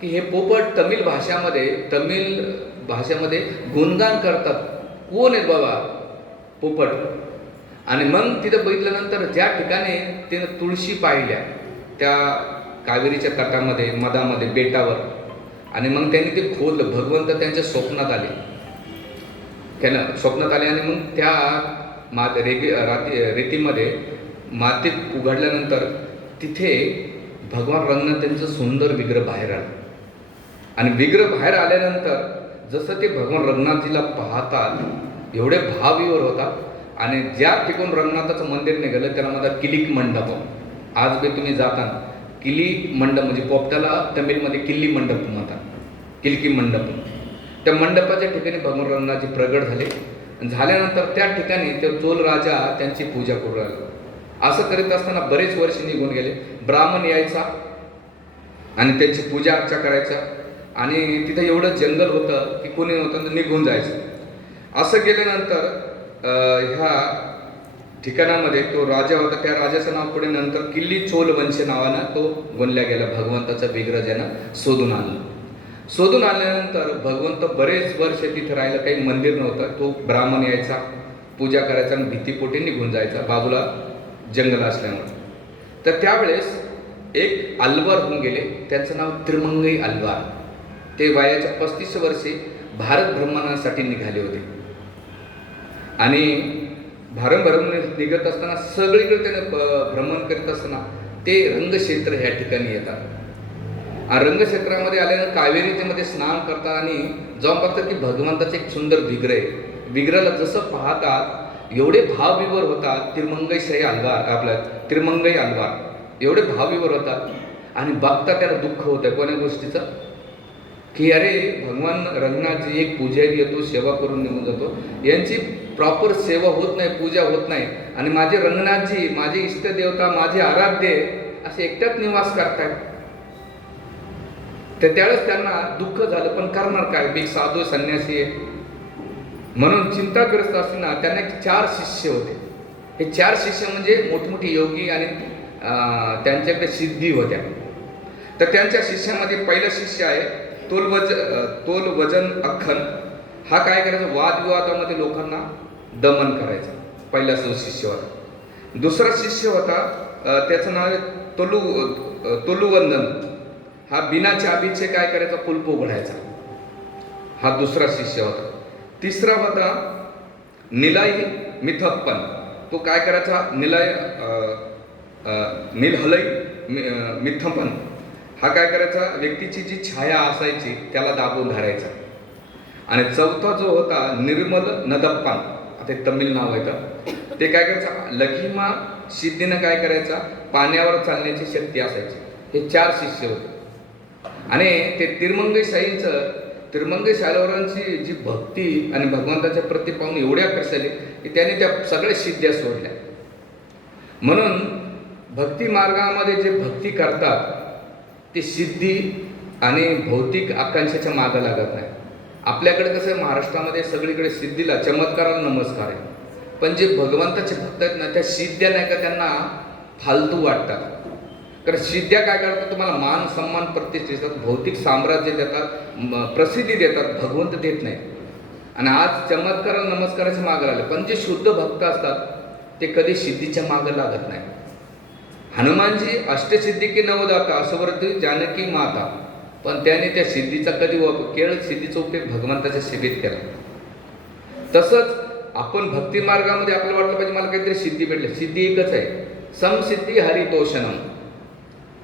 की हे पोपट तमिळ भाषेमध्ये गुणगान करतात, कोण आहेत बाबा पोपट? आणि मग तिथं बघितल्यानंतर ज्या ठिकाणी तिनं तुळशी पाहिल्या त्या कावेरीच्या तटामध्ये मधामध्ये बेटावर, आणि मग त्यांनी ते खोदलं. भगवंत त्यांच्या स्वप्नात आले आणि मग त्या रेतीमध्ये मातीत उघडल्यानंतर तिथे भगवान रंगनाथांचं सुंदर विग्रह बाहेर आलं. आणि विग्रह बाहेर आल्यानंतर जसं ते भगवान रंगनाथजीला पाहतात एवढे भावविवर होतात. आणि ज्या ठिकाण रंगनाथाचं मंदिर निघालं त्याला म्हणतात किलिक मंडपम. आज बी तुम्ही जाताना किली मंडप म्हणजे पोपटाला तमिळमध्ये किल्ली मंडप म्हणतात, किलकी मंडप. त्या मंडपाच्या ठिकाणी भगवान रंगनाथजी प्रगट झाले. झाल्यानंतर त्या ठिकाणी ते चोल राजा त्यांची पूजा करू लागला. असं करीत असताना बरेच वर्ष निघून गेले. ब्राह्मण यायचा आणि त्यांची पूजा अर्चा करायचा आणि तिथं एवढं जंगल होतं की कोणी नव्हतं निघून जायचं. असं गेल्यानंतर ह्या ठिकाणामध्ये तो राजा होता. त्या राजाचं नाव पुढे नंतर किल्ली चोल वंश नावानं तो गणला गेला. भगवंताचा विग्रह ज्यानं शोधून आणला. शोधून आणल्यानंतर भगवंत बरेच वर्ष तिथे राहिलं. काही मंदिर नव्हतं. तो ब्राह्मण यायचा, पूजा करायचा आणि भीतीपोटी निघून जायचा, बाजूला जंगल असल्यामुळे. तर त्यावेळेस एक आल्वार होऊन गेले, त्यांचं नाव त्रिमंगई आल्वार. ते वयाच्या 35 वर्षी भारत भ्रमणासाठी निघाले होते. आणि भारत निघत असताना सगळीकडे त्याने भ्रमण करत असताना ते रंगक्षेत्र ह्या ठिकाणी येतात. आणि रंगक्षेत्रामध्ये आल्यानं कावेरीमध्ये स्नान करतात आणि जाऊन बघतात की भगवंताचे एक सुंदर विग्रह आहे. विग्रहाला जसं पाहतात एवढे भावविवर होतात. त्रिमंगई आल्वार एवढे भावविवर होतात. आणि बघता त्याला दुःख होतं कोण्या गोष्टीचं, की अरे भगवान रंगनाथजी एक पुजारी येतो, सेवा करून निघून जातो, यांची प्रॉपर सेवा होत नाही, पूजा होत नाही. आणि माझे रंगनाथजी, माझे इष्टदेवता, माझे आराध्य असे एकट्याच निवास करतायत. तर त्यावेळेस त्यांना दुःख झालं. पण करणार काय, मी साधू संन्यासी आहे. म्हणून चिंताग्रस्त असताना त्यांना 4 शिष्य होते. हे 4 शिष्य म्हणजे मोठमोठे योगी आणि त्यांच्याकडे सिद्धी होत्या. तर त्यांच्या शिष्यामध्ये पहिला शिष्य आहे तोल वजन अख्खन. हा काय करायचा, वादविवादामध्ये लोकांना दमन करायचा. पहिला शिष्य होता. दुसरा शिष्य होता त्याचं नाव आहे तोलुवंदन. हा बिना चाबीचे काय करायचा, कुलप उघडायचा. हा दुसरा शिष्य होता. तिसरा होता निलय मिथप्पन. तो काय करायचा, निलहलय मिथप्पन. हा काय करायचा, व्यक्तीची जी छाया असायची त्याला दाबून धरायचा. आणि चौथा जो होता निर्मल नदप्पान, आता तमिळ नाव आहे का, ते काय करायचा, लघिमा सिद्धीनं काय करायचा, पाण्यावर चालण्याची शक्ती असायची. हे 4 शिष्य होते. आणि ते तिरुमंगई साईबाबांची जी भक्ती आणि भगवंताच्या प्रति पाहून एवढ्या आकर्षले की त्यांनी त्या सगळ्या सिद्ध्या सोडल्या. म्हणून भक्ती मार्गामध्ये जे भक्ती करतात ते सिद्धी आणि भौतिक आकांक्षेच्या मागं लागत नाही. आपल्याकडे कसं महाराष्ट्रामध्ये सगळीकडे सिद्धीला, चमत्काराला नमस्कार आहे. पण जे भगवंताचे भक्त आहेत ना, त्या सिद्ध्या नाही का त्यांना फालतू वाटतात. कारण सिद्ध्या काय करतात, तुम्हाला मान सन्मान प्रतिष्ठा देतात, भौतिक साम्राज्य देतात, प्रसिद्धी देतात, भगवंत देत नाही. आणि आज चमत्काराला नमस्काराच्या मागं लागले. पण जे शुद्ध भक्त असतात ते कधी सिद्धीच्या मागं लागत नाही. हनुमानजी अष्टसिद्धी की नवदाता असवरती जानकी माता, पण त्याने त्या सिद्धीचा कधी केवळ सिद्धीचा उपयोग भगवंताच्या सेवेत केला. तसंच आपण भक्ती मार्गामध्ये आपल्याला वाटलं पाहिजे मला काहीतरी सिद्धी भेटली. सिद्धी एकच आहे, समसिद्धी हरितोषणम.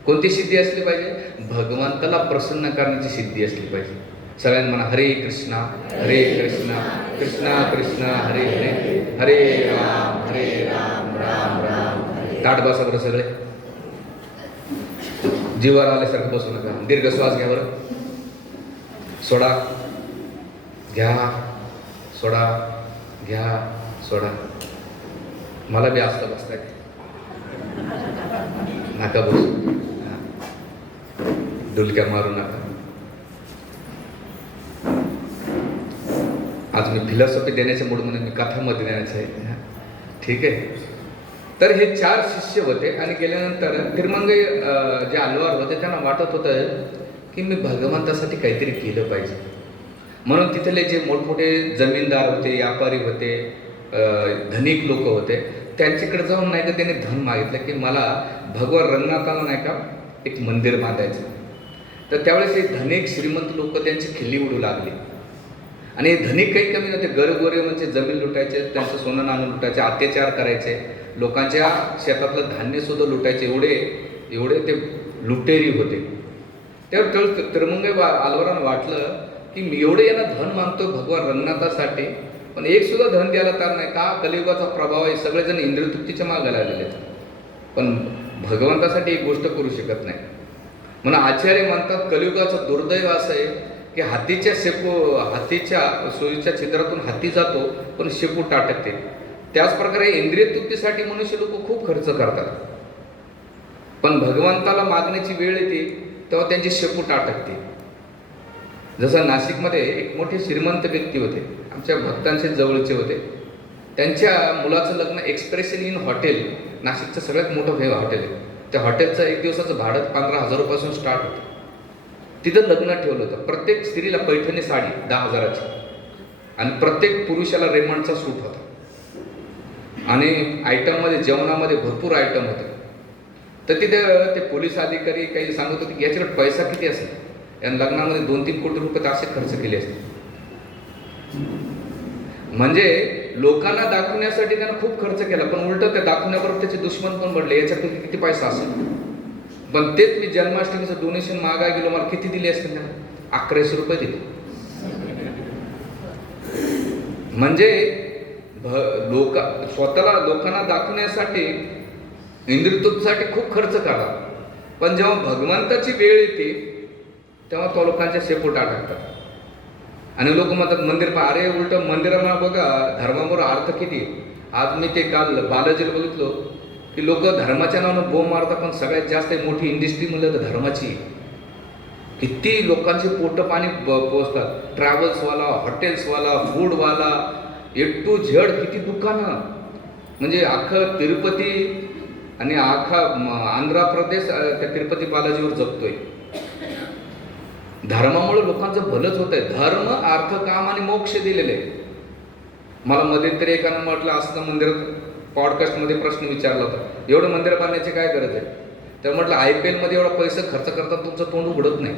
कोणती सिद्धी असली पाहिजे, भगवंताला प्रसन्न करण्याची सिद्धी असली पाहिजे. सगळ्यांना म्हणा हरे कृष्णा कृष्णा कृष्णा हरे हरे, हरे राम राम राम. ताट बसा बरं, सगळे जीवावर आल्यासारखं बसू नका. दीर्घ श्वास घ्या बरं. सोडा, घ्या, सोडा, घ्या, सोडा. मला बी असतं बसता नका बसू, डुलक्या मारू नका. आज मी फिलॉसॉफी देण्याच्या मूडमध्ये, मी कथामध्ये देण्याचं आहे. ठीक आहे. तर हे 4 शिष्य होते. आणि गेल्यानंतर तिरुमंगई जे आल्वार होते त्यांना वाटत होतं की मी भगवंतासाठी काहीतरी केलं पाहिजे. म्हणून तिथले जे मोठमोठे जमीनदार होते, व्यापारी होते, धनिक लोक होते, त्यांच्याकडे जाऊन नाही का त्याने धन मागितलं की मला भगवान रंगनाथाला नाही का एक मंदिर बांधायचं. तर त्यावेळेस हे धनिक श्रीमंत लोक त्यांची खिल्ली उडू लागली. आणि हे धनिक काही कमी नव्हते. गरगोरे म्हणजे जमीन लुटायचे, त्यांचं सोनं नाणं लुटायचे, अत्याचार करायचे, लोकांच्या शेतातलं धान्य सुद्धा लुटायचे. एवढे ते लुटेरी होते. त्यावेळेस तिरुमंगई आल्वारांना वाटलं की मी एवढे यांना धन मागतो भगवान रंगनाथासाठी, पण एक सुद्धा धन द्यायला तयार नाही. का, कलियुगाचा प्रभाव आहे, सगळेजण इंद्रियतृप्तीच्या मागे लागलेले आहेत, पण भगवंतासाठी एक गोष्ट करू शकत नाही. म्हणून आचार्य म्हणतात कलियुगाचं दुर्दैव असं आहे की हातीच्या सोयीच्या छिद्रातून हाती जातो पण शेपू टाटकते. त्याच प्रकारे इंद्रिय तृप्तीसाठी मनुष्य लोक खूप खर्च करतात, पण भगवंताला मागण्याची वेळ येते तेव्हा त्यांची शेपू टाटकते. जसं नाशिकमध्ये एक मोठे श्रीमंत व्यक्ती होते, आमच्या भक्तांचे जवळचे होते. त्यांच्या मुलाचं लग्न एक्सप्रेशन इन हॉटेल, नाशिकचं सगळ्यात मोठं हे हॉटेल आहे, त्या हॉटेलचं एक दिवसाचं भाडं 15,000 रुपयापासून स्टार्ट होतं. तिथं लग्न ठेवलं होतं. प्रत्येक स्त्रीला पैठणी साडी 10,000ची आणि प्रत्येक पुरुषाला रेमंडचा सूट होता. आणि आयटममध्ये जेवणामध्ये भरपूर आयटम होते. तर तिथे ते पोलीस अधिकारी काही सांगत होते की याच्याकडे पैसा किती असेल, या लग्नामध्ये 2-3 कोटी रुपये तर असे खर्च केले असते. म्हणजे लोकांना दाखवण्यासाठी त्यानं खूप खर्च केला, पण उलट त्या दाखवण्याबरोबर त्याचे दुश्मन पण पडले, याच्यापैकी किती पैसा असेल. पण तेच मी जन्माष्टमीचं डोनेशन मागायला गेलो, मला किती दिले असते त्यानं? 1100 रुपये दिले. म्हणजे स्वतःला लोकांना दाखवण्यासाठी, इंद्रियतृप्तीसाठी खूप खर्च करा, पण जेव्हा भगवंताची वेळ येते तेव्हा तो लोकांच्या शेपोटा टाकतात. आणि लोक म्हणतात मंदिर पहा, अरे उलट मंदिराला बघा धर्माबरोबर अर्थ किती. आज मी ते काल बालाजीला बघितलो की लोक धर्माच्या नावानं बोंब मारतात, पण सगळ्यात जास्त मोठी इंडस्ट्री म्हणलं तर धर्माची. किती लोकांचे पोट पाणी पोचतात. ट्रॅव्हल्सवाला, हॉटेल्सवाला, फूडवाला, A to Z किती दुकानं. म्हणजे अख्खं तिरुपती आणि अख्खा आंध्र प्रदेश त्या तिरुपती बालाजीवर जगतोय. धर्मामुळे लोकांचं भलंच होत आहे. धर्म, अर्थ, काम आणि मोक्ष दिलेले. मला मध्ये तरी एकानं म्हटलं असं मंदिरात पॉडकास्टमध्ये प्रश्न विचारला होता, एवढं मंदिर बांधण्याची काय गरज आहे. तर म्हटलं IPL मध्ये एवढा पैसा खर्च करतात, तुमचं तोंड उघडत नाही.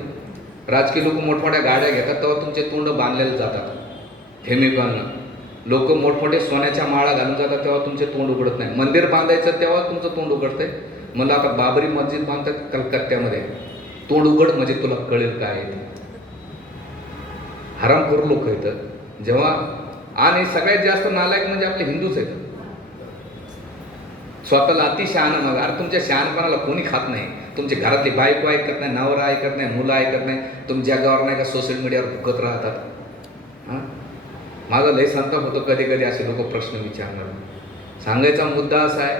राजकीय लोक मोठमोठ्या गाड्या घेतात तेव्हा तुमचे तोंड बांधलेले जातात फेमिकॉननं. लोक मोठमोठे सोन्याच्या माळा घालून जातात तेव्हा तुमचे तोंड उघडत नाही. मंदिर बांधायचं तेव्हा तुमचं तोंड उघडतंय. मला आता बाबरी मस्जिद बांधतात कलकत्त्यामध्ये, तोंड उघड म्हणजे तुला कळेल काय आहे ते. हरामखोर लोक आहेत जेव्हा. आणि सगळ्यात जास्त नालायक म्हणजे आपले हिंदूच आहेत. स्वतःला अति शहाणं मग. अरे तुमच्या शहाणपणाला कोणी खात नाही. तुमच्या घरातली बायको ऐकत नाही, नवरा ऐकत नाही, मुलं ऐकत नाही. तुम्ही जगावर नाही का सोशल मीडियावर भुकत राहतात. हां, माझा लय संताप होतो कधी कधी असे लोक प्रश्न विचारणार. सांगायचा मुद्दा असा आहे,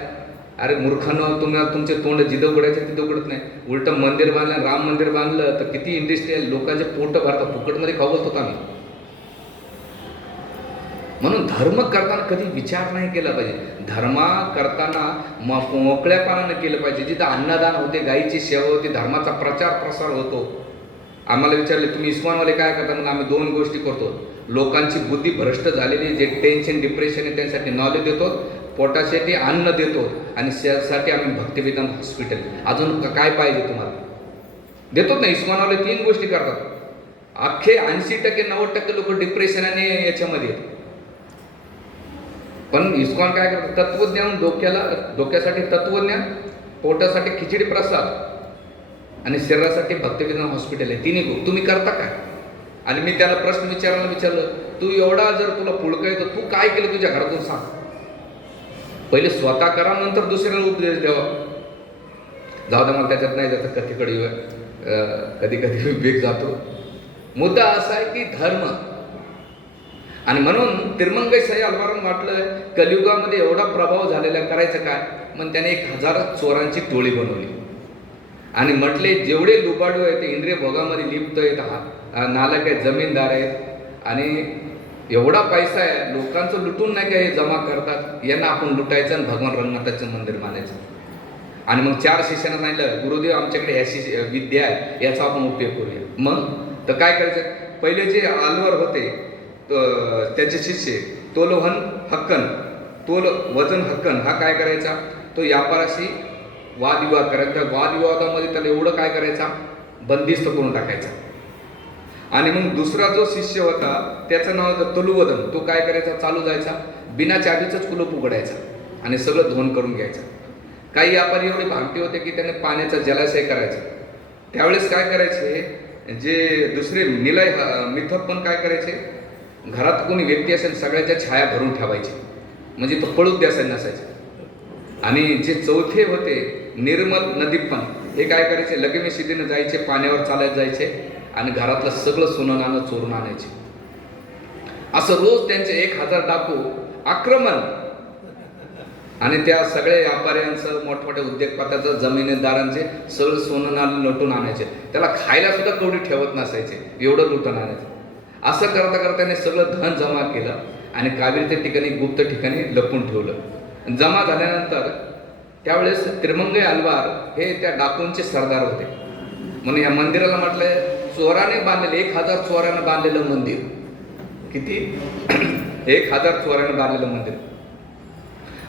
अरे मूर्खांनो, तुमचे तोंड जिथं उघडायचे तिथं उघडत नाही. उलट मंदिर बांधलं, राम मंदिर बांधलं तर किती इंडस्ट्रियल लोकांचे पोट भरतात. फुकटमध्ये खावत होता आम्ही. म्हणून धर्म करताना कधी विचार नाही केला पाहिजे. धर्म करताना मोकळ्यापणानं केलं पाहिजे. जिथं अन्नदान होते, गायीची सेवा होते, धर्माचा प्रचार प्रसार होतो. आम्हाला विचारले तुम्ही इस्कॉनवाले काय करता, म्हणून आम्ही 2 गोष्टी करतो. लोकांची बुद्धी भ्रष्ट झालेली, जे टेन्शन डिप्रेशन आहे त्यांसाठी नॉलेज देतो, पोटासाठी अन्न देतो, आणि त्यासाठी आम्ही भक्तिवेदांत हॉस्पिटल. अजून काय पाहिजे तुम्हाला? देतोच नाही. इस्कॉनवाले 3 गोष्टी करतात. अख्खे 80% 90% लोक डिप्रेशन आणि याच्यामध्ये. पण इस्कॉन काय करतात? तत्वज्ञान, डोक्यासाठी तत्वज्ञान, पोटासाठी खिचडी प्रसाद आणि शरीरासाठी भक्तिवेदांत हॉस्पिटल आहे. 3 तुम्ही करता काय? आणि मी त्याला प्रश्न विचारलं, तू एवढा जर तुला पुळका येतो, तू काय केलं तुझ्या घरातून सांग. पहिले स्वतः करा, नंतर दुसऱ्याला उपदेश द्यावा. जाऊ दे, मला त्याच्यात नाही जातं. कधी कधी वेग जातो. मुद्दा असा आहे की धर्म. आणि म्हणून तिरमंगई साई अलवारांना वाटलं कलियुगामध्ये एवढा प्रभाव झालेला, करायचं काय. मग त्याने 1000 चोरांची टोळी बनवली आणि म्हटले जेवढे लुबाडू आहेत ते इंद्रिय भोगामध्ये लिप्त आहेत, नालायक आहेत, जमीनदार आहेत, आणि एवढा पैसा आहे लोकांचं लुटून नाही का हे जमा करतात, यांना आपण लुटायचं आणि भगवान रंगनाथाचं मंदिर बांधायचं. आणि मग 4 शिष्यांना सांगितलं, गुरुदेव आमच्याकडे अशी विद्या आहे, याचा आपण उपयोग करूया. मग तर काय करायचं? पहिले जे अलवर होते त्याचे शिष्य तोलवहन हक्कन, वजन हक्कन, हा काय करायचा? तो व्यापाराशी वादविवाद करायचा. त्या वादविवादामध्ये त्याला एवढं काय करायचा? बंदिस्त करून टाकायचा. आणि मग दुसरा जो शिष्य होता त्याचं नाव होतं तलुवदन. तो काय करायचा? चालू जायचा, बिना चाबीचंच कुलूप उघडायचा आणि सगळं धुवून करून घ्यायचं. काही व्यापारी एवढे भामटे होते की त्याने पाण्याचा जलाशय करायचा. त्यावेळेस काय करायचे, जे दुसरे निलय मिथक पण काय करायचे, घरात कोणी व्यक्ती असेल सगळ्याच्या छाया भरून ठेवायची, म्हणजे तो पळूच द्यायचा नसायचे. आणि जे चौथे होते निर्मल नदीप्पन, हे काय करायचे? लगेच सिद्धीनं जायचे, पाण्यावर चालत जायचे आणि घरातलं सगळं सोनं नाणं चोरून आणायचे. असं रोज त्यांचे 1000 डाकू आक्रमण. आणि त्या सगळ्या व्यापाऱ्यांचं, मोठमोठ्या उद्योगपत्याचं, जमीनदारांचे सगळं सोनं नाणं लुटून आणायचे. त्याला खायला सुद्धा कवडी ठेवत नसायचे, एवढं लुटून आणायचं. असं करता करता त्याने सगळं धन जमा केलं आणि कावेरीच्या ठिकाणी गुप्त ठिकाणी लपून ठेवलं. जमा झाल्यानंतर त्यावेळेस त्रिमंगई आलवार हे त्या डाकूंचे सरदार होते. म्हणून या मंदिराला म्हटलंय चोराने बांधलेलं, 1000 चोराने बांधलेलं मंदिर. किती? 1000 चोराने बांधलेलं मंदिर.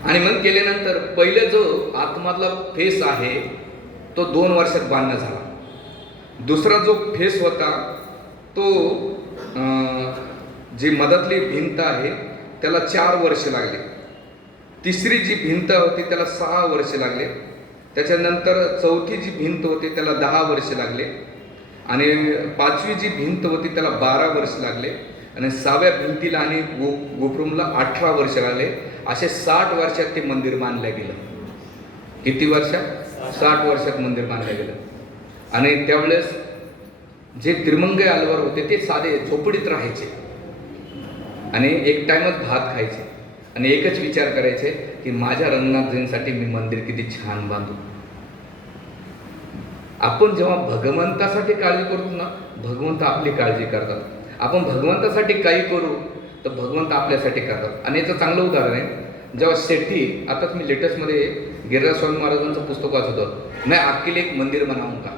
आणि मग केल्यानंतर पहिले जो आतमधला फेस आहे तो 2 वर्षात बांधणं झाला. दुसरा जो फेस होता तो जी मधातली भिंत आहे त्याला 4 वर्ष लागले. तिसरी जी भिंत होती त्याला 6 वर्ष लागले. त्याच्यानंतर चौथी जी भिंत होती त्याला 10 वर्ष लागले. आणि 5वी जी भिंत होती त्याला 12 वर्ष लागले. आणि 6व्या भिंतीला आणि गोपुरमला 18 वर्ष लागले. असे 60 वर्षात ते मंदिर बांधलं गेलं. किती वर्षात? 60 वर्षात मंदिर बांधलं गेलं. आणि त्यावेळेस जे त्रिमंगई आलवार होते ते साधे झोपडीत राहायचे आणि एक टाइमच भात खायचे आणि एकच विचार करायचे की माझ्या रंगनाथजींसाठी मी मंदिर किती छान बांधू. आपण जेव्हा भगवंतासाठी काळजी करतो ना, भगवंत आपली काळजी करतात. आपण भगवंतासाठी काही करू तर भगवंत आपल्यासाठी करतात. आणि याचं चांगलं उदाहरण आहे जेव्हा शेट्टी, आताच मी लेटेस्टमध्ये गिरिराज स्वामी महाराजांचं पुस्तक वाचत होतो, मैं आपके लिए एक मंदिर बनाऊंगा.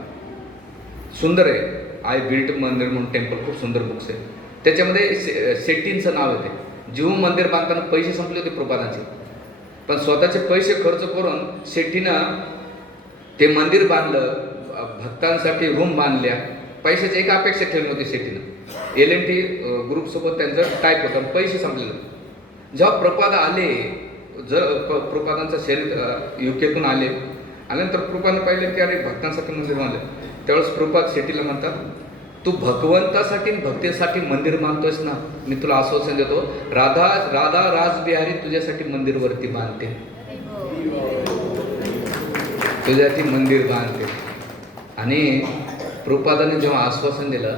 सुंदर आहे, आय बिल्ट मंदिर म्हणून टेम्पल, खूप सुंदर बुक्स आहे. त्याच्यामध्ये शेट्टींचं नाव येते. जेव्हा मंदिर बांधताना पैसे संपले होते प्रभुपादांचे, पण स्वतःचे पैसे खर्च करून शेट्टीनं ते मंदिर बांधलं, भक्तांसाठी रूम बांधल्या. पैशाची एक अपेक्षा ठेवली होती शेट्टीनं. LNT ग्रुपसोबत त्यांचं टाईप होतं, पैसे संपलेलं. जेव्हा प्रभुपाद आले, प्रभुपादांचं शरीर युकेतून आल्यानंतर प्रभुपादांनी पाहिलं की अरे भक्तांसाठी मंदिर बांधलं. त्यावेळेस प्रभुपाद शेट्टीला म्हणतात, तू भगवंतासाठी भक्तीसाठी मंदिर बांधतोयस ना, मी तुला आश्वासन देतो, राधा रासबिहारी तुझ्यासाठी मंदिर वरती बांधते, तुझ्यासाठी मंदिर बांधते. आणि प्रभुपादांनी जेव्हा आश्वासन दिलं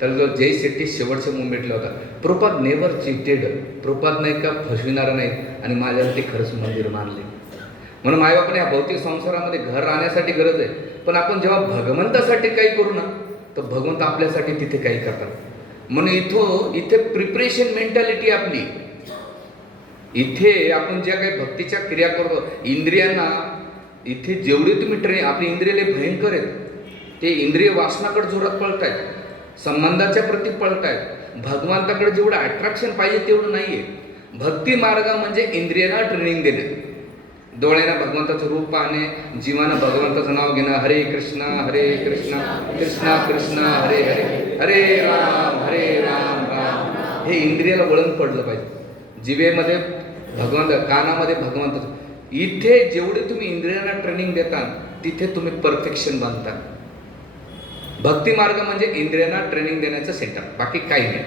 तर जो जय शेट्टी शेवटच्या मुमेंटला होता. Prabhupada never cheated. प्रभुपाद नाही का फसविणारा नाही आणि माझ्यासाठी खरंच मंदिर बांधले. म्हणून मायबापाने या भौतिक संसारामध्ये घर राहण्यासाठी गरज आहे, पण आपण जेव्हा भगवंतासाठी काही करू ना तर भगवंत आपल्यासाठी तिथे काही करतात. म्हणून इथे प्रिपरेशन मेंटॅलिटी आपली. इथे आपण ज्या काही भक्तीच्या क्रिया करतो, इंद्रियांना इथे जेवढे तुम्ही आपली इंद्रियाले भयंकर आहेत, ते इंद्रिय वासनाकडे जोरात पळतायत, संबंधाच्या प्रती पळतायत. भगवंताकडे जेवढं अट्रॅक्शन पाहिजे तेवढं नाहीये. भक्ती मार्ग म्हणजे इंद्रियांना ट्रेनिंग देणे, डोळ्यानं भगवंताचं रूप पाहणे, जीवानं भगवंताचं नाव घेणं, हरे कृष्णा कृष्णा कृष्णा हरे हरे, हरे राम राम. हे इंद्रियाला वळण पडलं पाहिजे. जिभेमध्ये भगवंत, कानामध्ये भगवंताचं. इथे जेवढे तुम्ही इंद्रियांना ट्रेनिंग देता तिथे तुम्ही परफेक्शन बांधता. भक्ती मार्ग म्हणजे इंद्रियांना ट्रेनिंग देण्याचं सेंटर, बाकी काही नाही.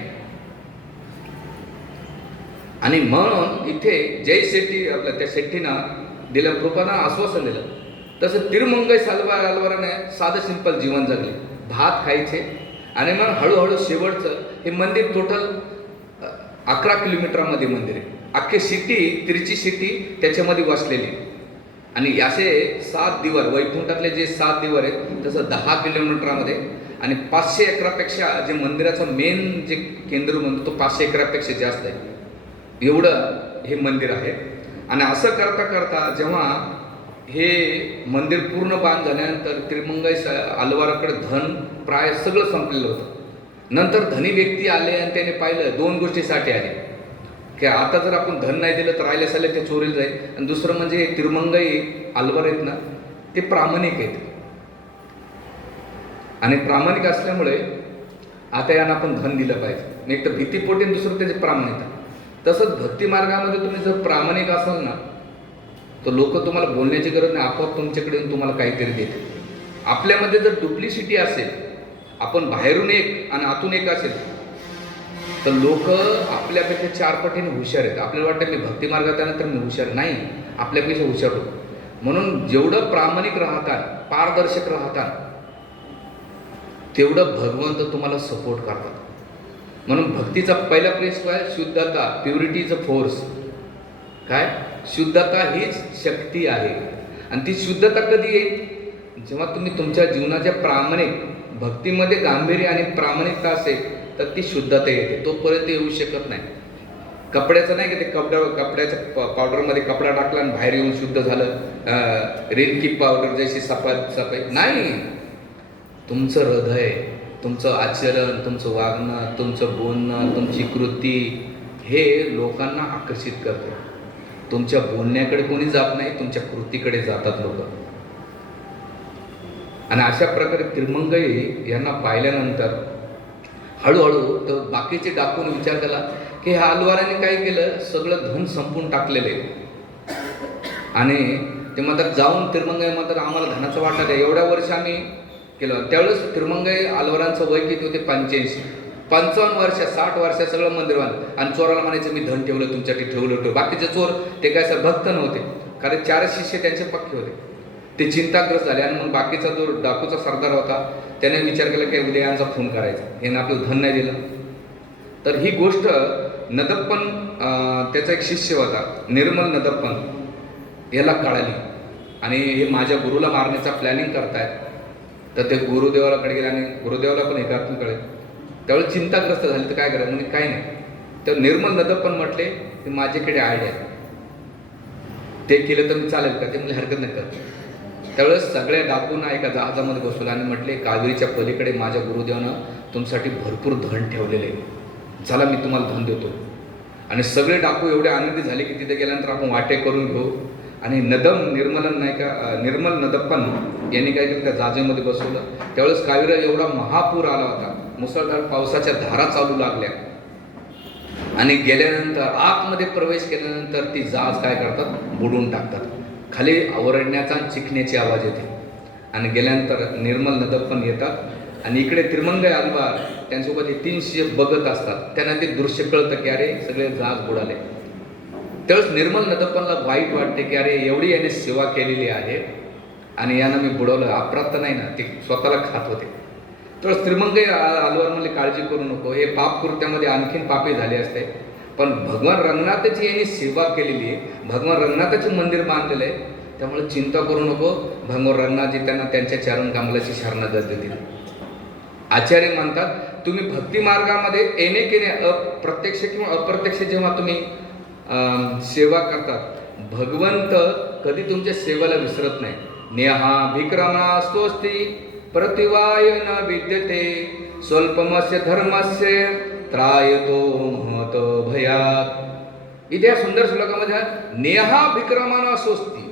आणि म्हणून इथे जय शेट्टी, आपल्या त्या शेट्टीनं दिलं, प्रभुपादांना आश्वासन दिलं. तसं तिरुमंगई आलवाराने साधं सिंपल जीवन जगले, भात खायचे. आणि मग हळूहळू शेवटचं हे मंदिर टोटल 11 किलोमीटरमध्ये मंदिर आहे. अख्खी सिटी, तिरची सिटी त्याच्यामध्ये वसलेली. आणि असे 7 दिवर, वैकुंठातले जे 7 दिवर आहेत तसं 10 किलोमीटरमध्ये. आणि 500 एकरापेक्षा जे मंदिराचं मेन जे केंद्र म्हणतो तो 500 एकरापेक्षा जास्त आहे, एवढं हे मंदिर आहे. आणि असं करता करता जेव्हा हे मंदिर पूर्ण बांध झाल्यानंतर त्रिमंगई आलवाराकडे धन प्राय सगळं संपलेलं होतं. नंतर धनी व्यक्ती आले आणि त्याने पाहिलं, 2 गोष्टीसाठी आले की आता जर आपण धन नाही दिलं तर राहिले साले ते चोरीला जाईल. आणि दुसरं म्हणजे तिरुमंगई आलवार आहेत ना ते प्रामाणिक आहेत. आणि प्रामाणिक असल्यामुळे आता यांना आपण धन दिलं पाहिजे. एक तर भीतीपोटी, दुसरं त्याची प्रामाणिकता. तसंच भक्ती मार्गामध्ये तुम्ही जर प्रामाणिक असाल ना तर लोक तुम्हाला बोलण्याची गरज नाही, आपोआप तुमच्याकडे येऊन तुम्हाला काहीतरी देते. आपल्यामध्ये जर डुप्लिसिटी असेल, आपण बाहेरून एक आणि आतून एक असेल तर लोक आपल्यापेक्षा 4 पटीने हुशार आहेत. आपल्याला वाटतं मी भक्ती मार्गात आल्यानंतर मी हुशार नाही, आपल्यापेक्षा हुशार होतो. म्हणून जेवढं प्रामाणिक राहतात, पारदर्शक राहतात, तेवढं भगवंत तुम्हाला सपोर्ट करतात. म्हणून भक्तीचा पहिला प्रिन्सिपल आहे शुद्धता, प्युरिटी इज अ फोर्स. काय? शुद्धता हीच शक्ती आहे. आणि ती शुद्धता कधी येईल? जेव्हा तुम्ही तुमच्या जीवनाच्या प्रामाणिक भक्तीमध्ये गांभीर्य आणि प्रामाणिकता असेल तर ती शुद्धता येते, तोपर्यंत येऊ शकत नाही. कपड्याचं नाही की ते कपड्याच्या पावडरमध्ये कपडा टाकला आणि बाहेर येऊन शुद्ध झालं, रेनकी पावडर जशी सफाई नाही. तुमचं हृदय, तुमचं आचरण, तुमचं वागणं, तुमचं बोलणं, तुमची कृती हे लोकांना आकर्षित करते. तुमच्या बोलण्याकडे कोणी जात नाही, तुमच्या कृतीकडे जातात लोक. आणि अशा प्रकारे तिरमंगई यांना पाहिल्यानंतर हळूहळू तर बाकीचे डाकून विचार केला की ह्या अलवाराने काय केलं, सगळं धन संपून टाकलेले. आणि ते म्हणतात जाऊन तिरमंगई म्हणतात आम्हाला धनाचं वाटत आहे, एवढ्या वर्ष आम्ही केलं. त्यावेळेस तिरमंगई अलवारांचं वय किती होते, 85. 55 वर्ष 60 वर्ष सगळं मंदिर बांधलं. आणि चोराला म्हणायचं मी धन ठेवलं तुमच्यासाठी, ठेवलं. बाकीचे चोर ते काय असं भक्त नव्हते, कारण 4 शिष्य त्यांचे पक्के होते. ते चिंताग्रस्त झाले. आणि मग बाकीचा जो डाकूचा सरदार होता त्याने विचार केला की उद्या यांचा खून करायचा, यानं आपलं धन नाही दिलं. तर ही गोष्ट नदप्पन, त्याचा एक शिष्य होता निर्मल नदप्पन, याला कळाली. आणि हे माझ्या गुरुला मारण्याचा प्लॅनिंग करतायत. तर ते गुरुदेवालाकडे गेले आणि गुरुदेवाला पण एकातून कळेल. त्यावेळेस चिंताग्रस्त झाली. तर काय करायचं म्हणजे काय नाही. तर निर्मल नदप्पन म्हटले की माझ्याकडे आयडिया आहे, ते केलं तर मी चालेल का, ते म्हणजे हरकत नाही कर. त्यावेळेस सगळ्या डाकूंना एका जहाजामध्ये बसवलं आणि म्हटले कावेरीच्या पलीकडे माझ्या गुरुदेवानं तुमच्यासाठी भरपूर धन ठेवलेले, चला मी तुम्हाला धन देतो. आणि सगळे डाकू एवढे आनंदी झाले की तिथे गेल्यानंतर आपण वाटे करून घेऊ. आणि निर्मल नदप्पन यांनी काय केलं, त्या जहाजामध्ये बसवलं. त्यावेळेस कावेरीला एवढा महापूर आला होता, मुसळधार पावसाच्या धारा चालू लागल्या. आणि गेल्यानंतर आतमध्ये प्रवेश केल्यानंतर ती जहाज काय करतात, बुडून टाकतात. खाली ओरडण्याचा आणि चिखण्याची आवाज येते. आणि गेल्यानंतर निर्मल नदप्पन येतात आणि इकडे तिरमंगई अलवार त्यांच्यासोबत हे 3 शिष्य बघत असतात. त्यांना ते दृश्य कळतं की अरे सगळे जहाज बुडाले. त्यावेळेस निर्मल नदप्पनला वाईट वाटते की अरे एवढी याने सेवा केलेली आहे आणि यानं मी बुडवलं. अपराध तर नाही ना, ते स्वतःला खात होते. तर तिरमंगई अलवार म्हणले काळजी करू नको, हे पाप कृत्यामध्ये आणखीन पापे झाले असते, पण भगवान रंगनाथाची यांनी सेवा केलेली आहे, भगवान रंगनाथाचे मंदिर बांधलेलं आहे, त्यामुळे चिंता करू नको. भगवान रंगनाथजी त्यांना त्यांच्या चरण कमलाची शरणागत देतील. आचार्य म्हणतात तुम्ही भक्ती मार्गामध्ये येणे केणे प्रत्यक्ष किंवा अप्रत्यक्ष जेव्हा तुम्ही सेवा करतात, भगवंत कधी तुमच्या सेवेला विसरत नाही. नेहा विक्रमणा स्वस्ती प्रतिवाय न विद्यते स्वल्पमस्य धर्मस्य त्रायतो महत भयात. इथे या सुंदर श्लोकामध्ये नेहा विक्रमणा स्वस्ती,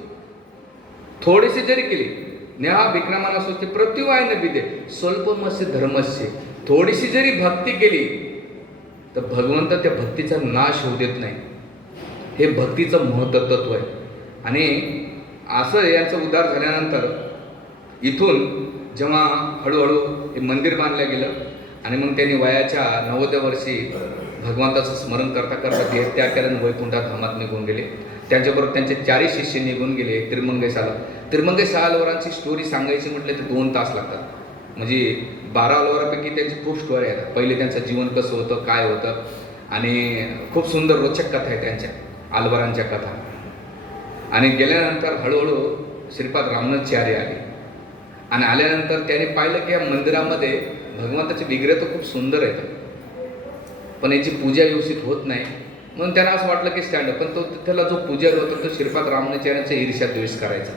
थोडीशी जरी केली, नेहा विक्रमणा स्वस्ती प्रतिवाय न विद्यते स्वल्पमस्य धर्मस्य, थोडीशी जरी भक्ती केली तर भगवंत त्या भक्तीचा नाश होऊ देत नाही. हे भक्तीचं महत्त्व आहे. आणि असं यांचं उद्धार झाल्यानंतर इथून जेव्हा हळूहळू हे मंदिर बांधलं गेलं आणि मग त्यांनी वयाच्या 90व्या वर्षी भगवंताचं स्मरण करता करता देह त्याग केल्यानं वैकुंठात धामात निघून गेले. त्यांच्याबरोबर त्यांचे 4 शिष्य निघून गेले तिरमंगई साला. तिरमंगई 6 अलवारांची स्टोरी सांगायची म्हटलं तर 2 तास लागतात. म्हणजे 12 अलवारापैकी त्यांची खूप स्टोरी आहेत. पहिले त्यांचं जीवन कसं होतं, काय होतं, आणि खूप सुंदर रोचक कथा आहे त्यांच्या अलवारांच्या कथा. आणि गेल्यानंतर हळूहळू श्रीपाद रामनाथाचार्य आले. आणि आल्यानंतर त्याने पाहिलं की या मंदिरामध्ये भगवंताचे विग्रह तर खूप सुंदर आहेत, पण याची पूजा व्यवस्थित होत नाही. म्हणून त्यांना असं वाटलं की स्टँडअप, पण तो त्याला जो पुजारी होता तो श्रीपाद रामनाथाचार्यांचा ईर्ष्या द्वेष करायचा.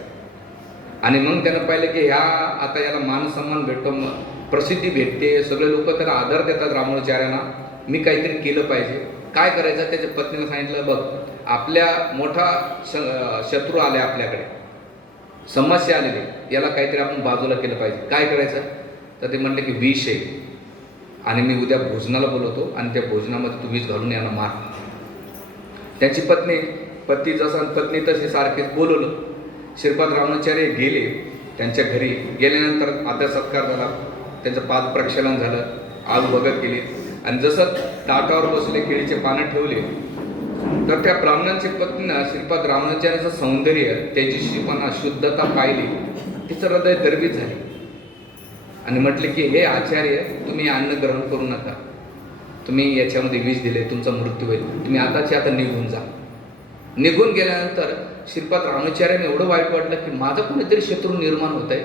आणि मग त्यानं पाहिलं की ह्या आता याला मान सन्मान भेटतो, प्रसिद्धी भेटते, सगळे लोक त्याला आदर देतात रामानुजाचार्यांना, मी काहीतरी केलं पाहिजे. काय करायचं, त्याच्या पत्नीला सांगितलं बघ आपल्या मोठा शत्रू आले, आपल्याकडे समस्या आलेली, याला काहीतरी आपण बाजूला केलं पाहिजे, काय करायचं. तर ते म्हणले की विष आहे आणि मी उद्या भोजनाला बोलवतो आणि त्या भोजनामध्ये तू विष घालून यांना मार. त्याची पती जसा पत्नी तशी सारखेच बोलवलं. श्रीपाद रामानुजाचार्य गेले त्यांच्या घरी. गेल्यानंतर आदर सत्कार झाला, त्यांचं पाद प्रक्षालन झालं, आग भगत केली. आणि जसं ताटावर बसले, केळीचे पानं ठेवले, तर त्या ब्राह्मणांची पत्नीनं श्रीपाद रामानुजाचार्याचं सौंदर्य, तेजस्वीपणा, शुद्धता पाहिली. तिचं हृदय दर्वित झाले आणि म्हटले की हे आचार्य, तुम्ही अन्न ग्रहण करू नका, तुम्ही याच्यामध्ये विष दिले, तुमचा मृत्यू होईल, तुम्ही आताच्या आता निघून जा. निघून गेल्यानंतर श्रीपाद रामानुजाचार्यांना एवढं वाईट वाटलं की माझा कोणीतरी शत्रू निर्माण होत आहे.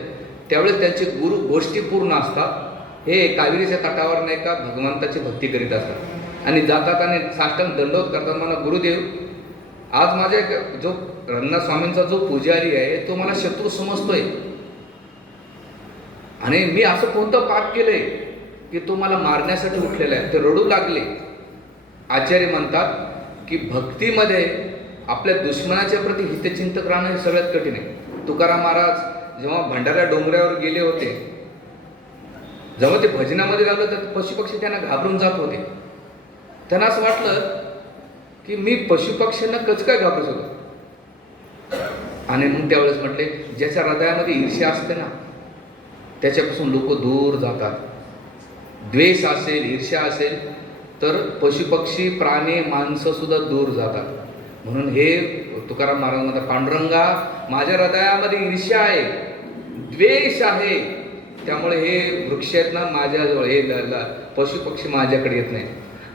त्यावेळेस त्यांचे गुरु गोष्टीपूर्ण असतात, हे कावेरीच्या तटावर नाही का भगवंताची भक्ती करीत असतात आणि जातात आणि साष्टांग दंडवत करतात. मला गुरुदेव, आज माझ्या जो रंगनाथ स्वामींचा जो पुजारी आहे तो मला शत्रू समजतोय, आणि मी असं कोणतं पाप केलंय की तो मला मारण्यासाठी उठलेला आहे. ते रडू लागले. आचार्य म्हणतात की भक्तीमध्ये आपल्या दुश्मनाच्या प्रती हितचिंतक राहणं हे सगळ्यात कठीण आहे. तुकाराम महाराज जेव्हा भंडारा डोंगरावर गेले होते, जेव्हा ते भजनामध्ये लागलं तर पशुपक्षी त्यांना घाबरून जात होते. त्यांना असं वाटलं की मी पशुपक्ष्यांना कसं काय घाबरू शकतो. आणि मग त्यावेळेस म्हटले, ज्याच्या हृदयामध्ये ईर्ष्या असते ना त्याच्यापासून लोक दूर जातात. द्वेष असेल, ईर्ष्या असेल तर पशुपक्षी, प्राणी, माणसं सुद्धा दूर जातात. म्हणून हे तुकाराम महाराज म्हणतात, पांडुरंगा माझ्या हृदयामध्ये ईर्ष्या आहे, द्वेष आहे, त्यामुळे हे वृक्ष आहेत ना माझ्याजवळ, हे पशुपक्षी माझ्याकडे येत नाही.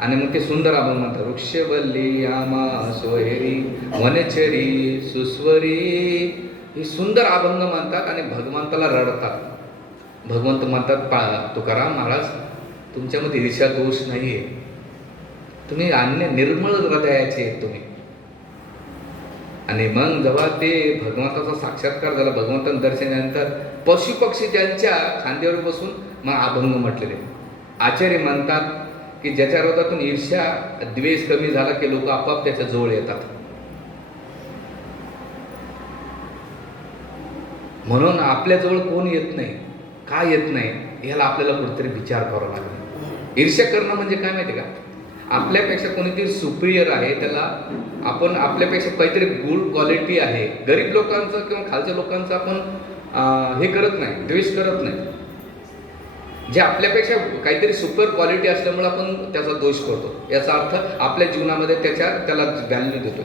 आणि मग ते सुंदर अभंग म्हणतात, वृक्षवल्ली आमा सोहेरी वनचरी सुस्वरी. हे सुंदर अभंग म्हणतात आणि भगवंताला रडतात. भगवंत म्हणतात, तुकाराम महाराज तुमच्यामध्ये ईर्ष्या दोष नाहीये, तुम्ही अन्य निर्मळ हृदयाचे आहेत तुम्ही. आणि मग जेव्हा ते भगवंताचा साक्षात्कार झाला, भगवंतांना दर्शन झाल्यानंतर पशुपक्षी त्यांच्या खांद्यावर बसून मग अभंग म्हटलेले. आचार्य म्हणतात की ज्याच्या हृदयातून ईर्ष्या, द्वेष कमी झाला की लोक आपोआप त्याच्या जवळ येतात. म्हणून आपल्याजवळ कोण येत नाही, का येत नाही, याला आपल्याला कुठेतरी विचार करावा लागेल. ईर्ष्या करणं म्हणजे काय माहिती का, आपल्यापेक्षा कोणीतरी सुपिरियर आहे, त्याला आपण आपल्यापेक्षा काहीतरी गुड क्वालिटी आहे, गरीब लोकांचं किंवा खालच्या लोकांचं आपण हे करत नाही, द्वेष करत नाही. जे आपल्यापेक्षा काहीतरी सुपर क्वालिटी असल्यामुळे आपण त्याचा दोष करतो. याचा अर्थ आपल्या जीवनामध्ये त्याला व्हॅल्यू देतो.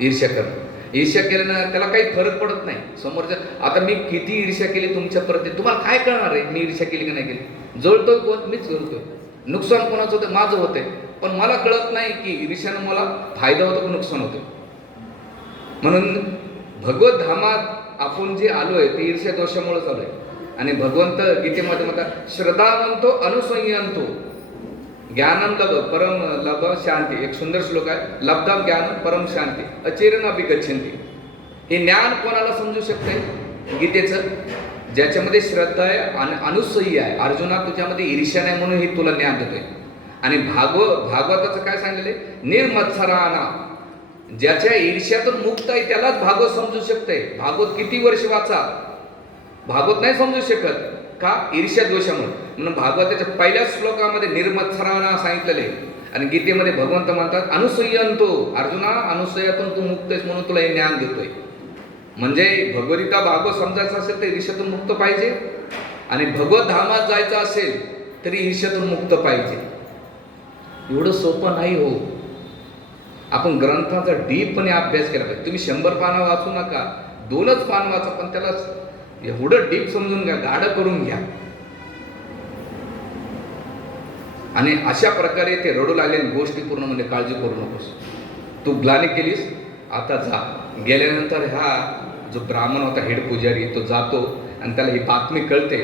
ईर्ष्या करणं, ईर्ष्या केल्यानं त्याला काही फरक पडत नाही. समोरच्या, आता मी किती ईर्ष्या केली तुमच्या प्रती, तुम्हाला काय कळणार आहे मी ईर्ष्या केली की नाही केली. जळतोय कोण, मीच जळतोय. नुकसान कोणाचं होतं, माझं होतंय. पण मला कळत नाही की ईर्ष्यानं मला फायदा होतो की नुकसान होतं. म्हणून भगवत धामात आपण जे आलोय ते ईर्ष्या दोषामुळेच आलोय. आणि भगवंत गीतेमध्ये म्हणतात, श्रद्धावंतो अनुसंयंतो ज्ञानम लभ परम लभ शांती. एक सुंदर श्लोक आहे, लब्धम ज्ञान परम शांती अचिरेण अभिगच्छन्ति. हे ज्ञान कोणाला समजू शकते गीतेचं, ज्याच्यामध्ये श्रद्धा आहे आणि अनुसय्य आहे. अर्जुना तुझ्यामध्ये ईर्ष्या नाही म्हणून हे तुला ज्ञान देतोय. आणि भागवताचं काय सांगितलेलं, निर्मत्सराना, ज्याच्या ईर्ष्यातून मुक्त आहे त्यालाच भागवत समजू शकते. भागवत किती वर्ष वाचा, भागवत नाही समजू शकत. का, ईर्ष्या दोषामुळे. म्हणून भागवताच्या पहिल्या श्लोकामध्ये निर्मत्सराना सांगितलेले. आणि गीतेमध्ये भगवंत म्हणतात, अनुसय्यंतो, अर्जुना अनुसयातून तू मुक्त आहेस म्हणून तुला हे ज्ञान देतोय. म्हणजे भगवद्गीता भागवत समजायचं असेल तर ईर्ष्यातून मुक्त पाहिजे, आणि भगवत धामात जायचं असेल तरी ईर्ष्यातून मुक्त पाहिजे. एवढं सोपं नाही हो. आपण ग्रंथाचा डीपपणे अभ्यास केला पाहिजे. तुम्ही 100 पानं वाचू नका, 2च पान वाचा, पण त्याला एवढं डीप समजून घ्या, गाढं करून घ्या. आणि अशा प्रकारे ते रडू लागले. गोष्टी पूर्ण म्हणजे काळजी करू नकोस, तू ग्लानी केलीस, आता जा. गेल्यानंतर हा जो ब्राह्मण होता, हेड पुजारी, तो जातो आणि त्याला ही बातमी कळते.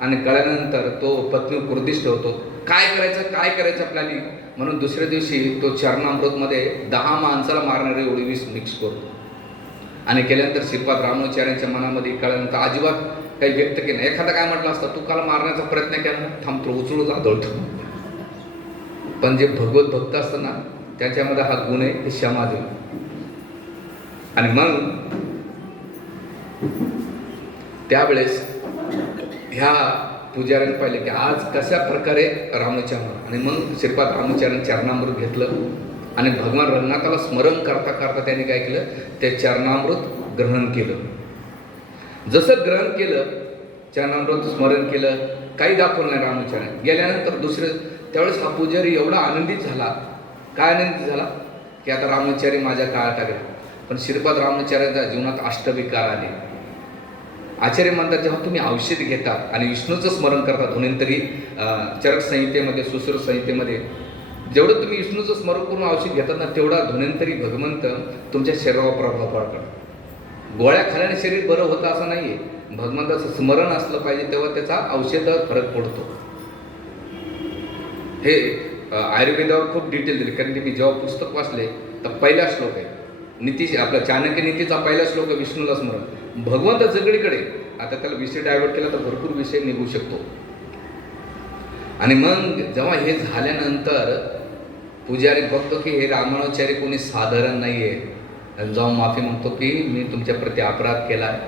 आणि कळल्यानंतर तो पत्नी क्रोधिष्ठ होतो. काय करायचं प्लॅनिंग. म्हणून दुसऱ्या दिवशी तो चरणामृतमध्ये 10 माणसाला मारणारे एवढी विष मिक्स करतो. आणि केल्यानंतर श्रीपाद रामानुजाचार्यांच्या मनामध्ये कळल्यानंतर अजिबात काही व्यक्त केलं. एखादा काय म्हटलं असतं, तू काल मारण्याचा प्रयत्न केला, थांबतो, उचलून आदळतो. पण जे भगवत भक्त असतं ना, त्याच्यामध्ये हा गुण आहे, हे क्षमा देणं. आणि मग त्यावेळेस ह्या पुजाऱ्याने पाहिले की आज कशा प्रकारे रामानुचरण. आणि मग श्रीपाद रामानुजाचार्यांनी चरणामृत घेतलं आणि भगवान रंगनाथाला स्मरण करता करता त्यांनी काय केलं, ते चरणामृत ग्रहण केलं. जसं ग्रहण केलं, चरणामृत स्मरण केलं, काही दाखवलं नाही रामानुजाचार्य. गेल्यानंतर त्यावेळेस हा पुजारी एवढा आनंदित झाला. काय आनंदित झाला की आता रामानुजाचार्य माझ्या काळात आले. पण श्रीपाद रामानुजाचार्यांच्या जीवनात अष्टविकार आले. आचार्य म्हणतात, जेव्हा तुम्ही औषध घेतात आणि विष्णूचं स्मरण करतात, धन्वंतरी चरक संहितेमध्ये, सुश्रुत संहितेमध्ये, जेवढं तुम्ही विष्णूचं स्मरण करून औषध घेतात ना, तेवढा धन्वंतरी भगवंत तुमच्या शरीरावर प्रभाव पडतात. गोळ्या खाल्याने शरीर बरं होतं असं नाहीये. भगवंताचं स्मरण असलं पाहिजे, तेव्हा त्याचा औषधावर फरक पडतो. हे आयुर्वेदावर खूप डिटेल दिली, कारण की मी जेव्हा पुस्तक वाचले तर पहिला श्लोक आहे नीती, आपला चाणक्य नीतीचा पहिला श्लोक आहे विष्णूला स्मरण. भगवंत सगळीकडे. आता त्याला विषय डायव्हर्ट केला तर भरपूर विषय निघू शकतो. आणि मग जेव्हा हे झाल्यानंतर पुजारी बघतो की हे रामानुचारी कोणी साधारण नाही आहे, जाऊन माफी मागतो की मी तुमच्या प्रती अपराध केला आहे,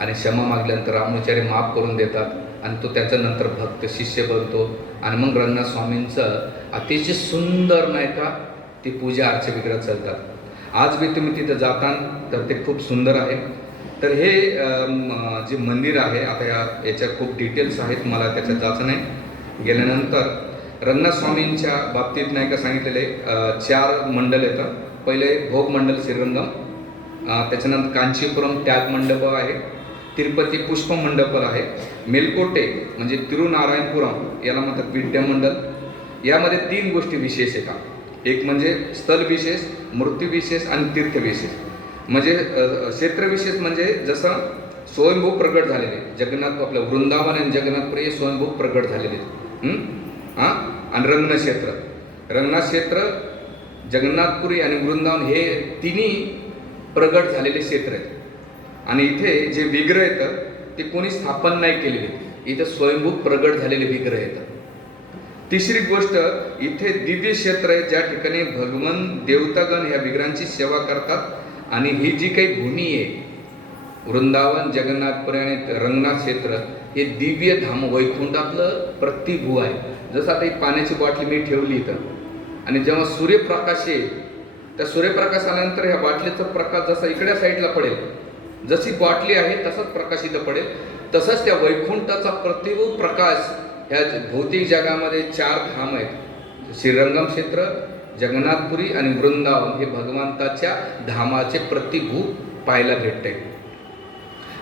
आणि क्षमा मागल्यानंतर रामानुचारी माफ करून देतात, आणि तो त्याच्यानंतर भक्त शिष्य बनतो. आणि मग रंगनाथ स्वामींचं अतिशय सुंदर नाही का ती पूजा अर्चा विग्रह चालतात. आज बी तुम्ही तिथं जाता तर ते खूप सुंदर आहे. तर हे जे मंदिर आहे, आता याच्यात खूप डिटेल्स आहेत, मला त्याच्यात जायचं नाही. गेल्यानंतर रंगनाथ स्वामींच्या बाबतीत नाही का सांगितलेले 4 मंडल येतात. पहिले भोग मंडल श्रीरंगम, त्याच्यानंतर कांचीपुरम त्याग मंडप आहे, तिरुपती पुष्प मंडप आहे, मेलकोटे म्हणजे तिरुनारायणपुरम याला म्हणतात विद्यामंडल. यामध्ये 3 गोष्टी विशेष येतात. एक म्हणजे स्थल विशेष, मृत्यू विशेष आणि तीर्थ विशेष. म्हणजे क्षेत्र विशेष म्हणजे जसं स्वयंभू प्रगट झालेले जगन्नाथ, आपलं वृंदावन आणि जगन्नाथपुरी हे स्वयंभू प्रगट झालेले. आणि रंगनाथ क्षेत्र, रंगनाथ क्षेत्र, जगन्नाथपुरी आणि वृंदावन हे तिन्ही प्रगट झालेले क्षेत्र आहेत. आणि इथे जे विग्रह येतात ते कोणी स्थापन नाही केलेले, इथे स्वयंभू प्रगट झालेले विग्रह येतात. तिसरी गोष्ट, इथे दिव्य क्षेत्र आहे ज्या ठिकाणी भगवान देवतागण ह्या विग्रहांची सेवा करतात. आणि ही जी काही भूमी आहे वृंदावन, जगन्नाथपुरी आणि रंगनाथ क्षेत्र हे दिव्य धाम वैकुंठातलं प्रतिभू आहे. जसं आता एक पाण्याची बाटली मी ठेवली इथं, आणि जेव्हा सूर्यप्रकाश येईल त्या सूर्यप्रकाश आल्यानंतर ह्या बाटलीचा प्रकाश जसा इकड्या साईडला पडेल, जशी बाटली आहे तसाच प्रकाश इथं पडेल. तसंच त्या वैकुंठाचा प्रतिभू प्रकाश ह्या भौतिक जगामध्ये 4 धाम आहेत, श्रीरंगम क्षेत्र, जगन्नाथपुरी आणि वृंदावन हे भगवंताच्या धामाचे प्रतिभू पाहायला भेटते.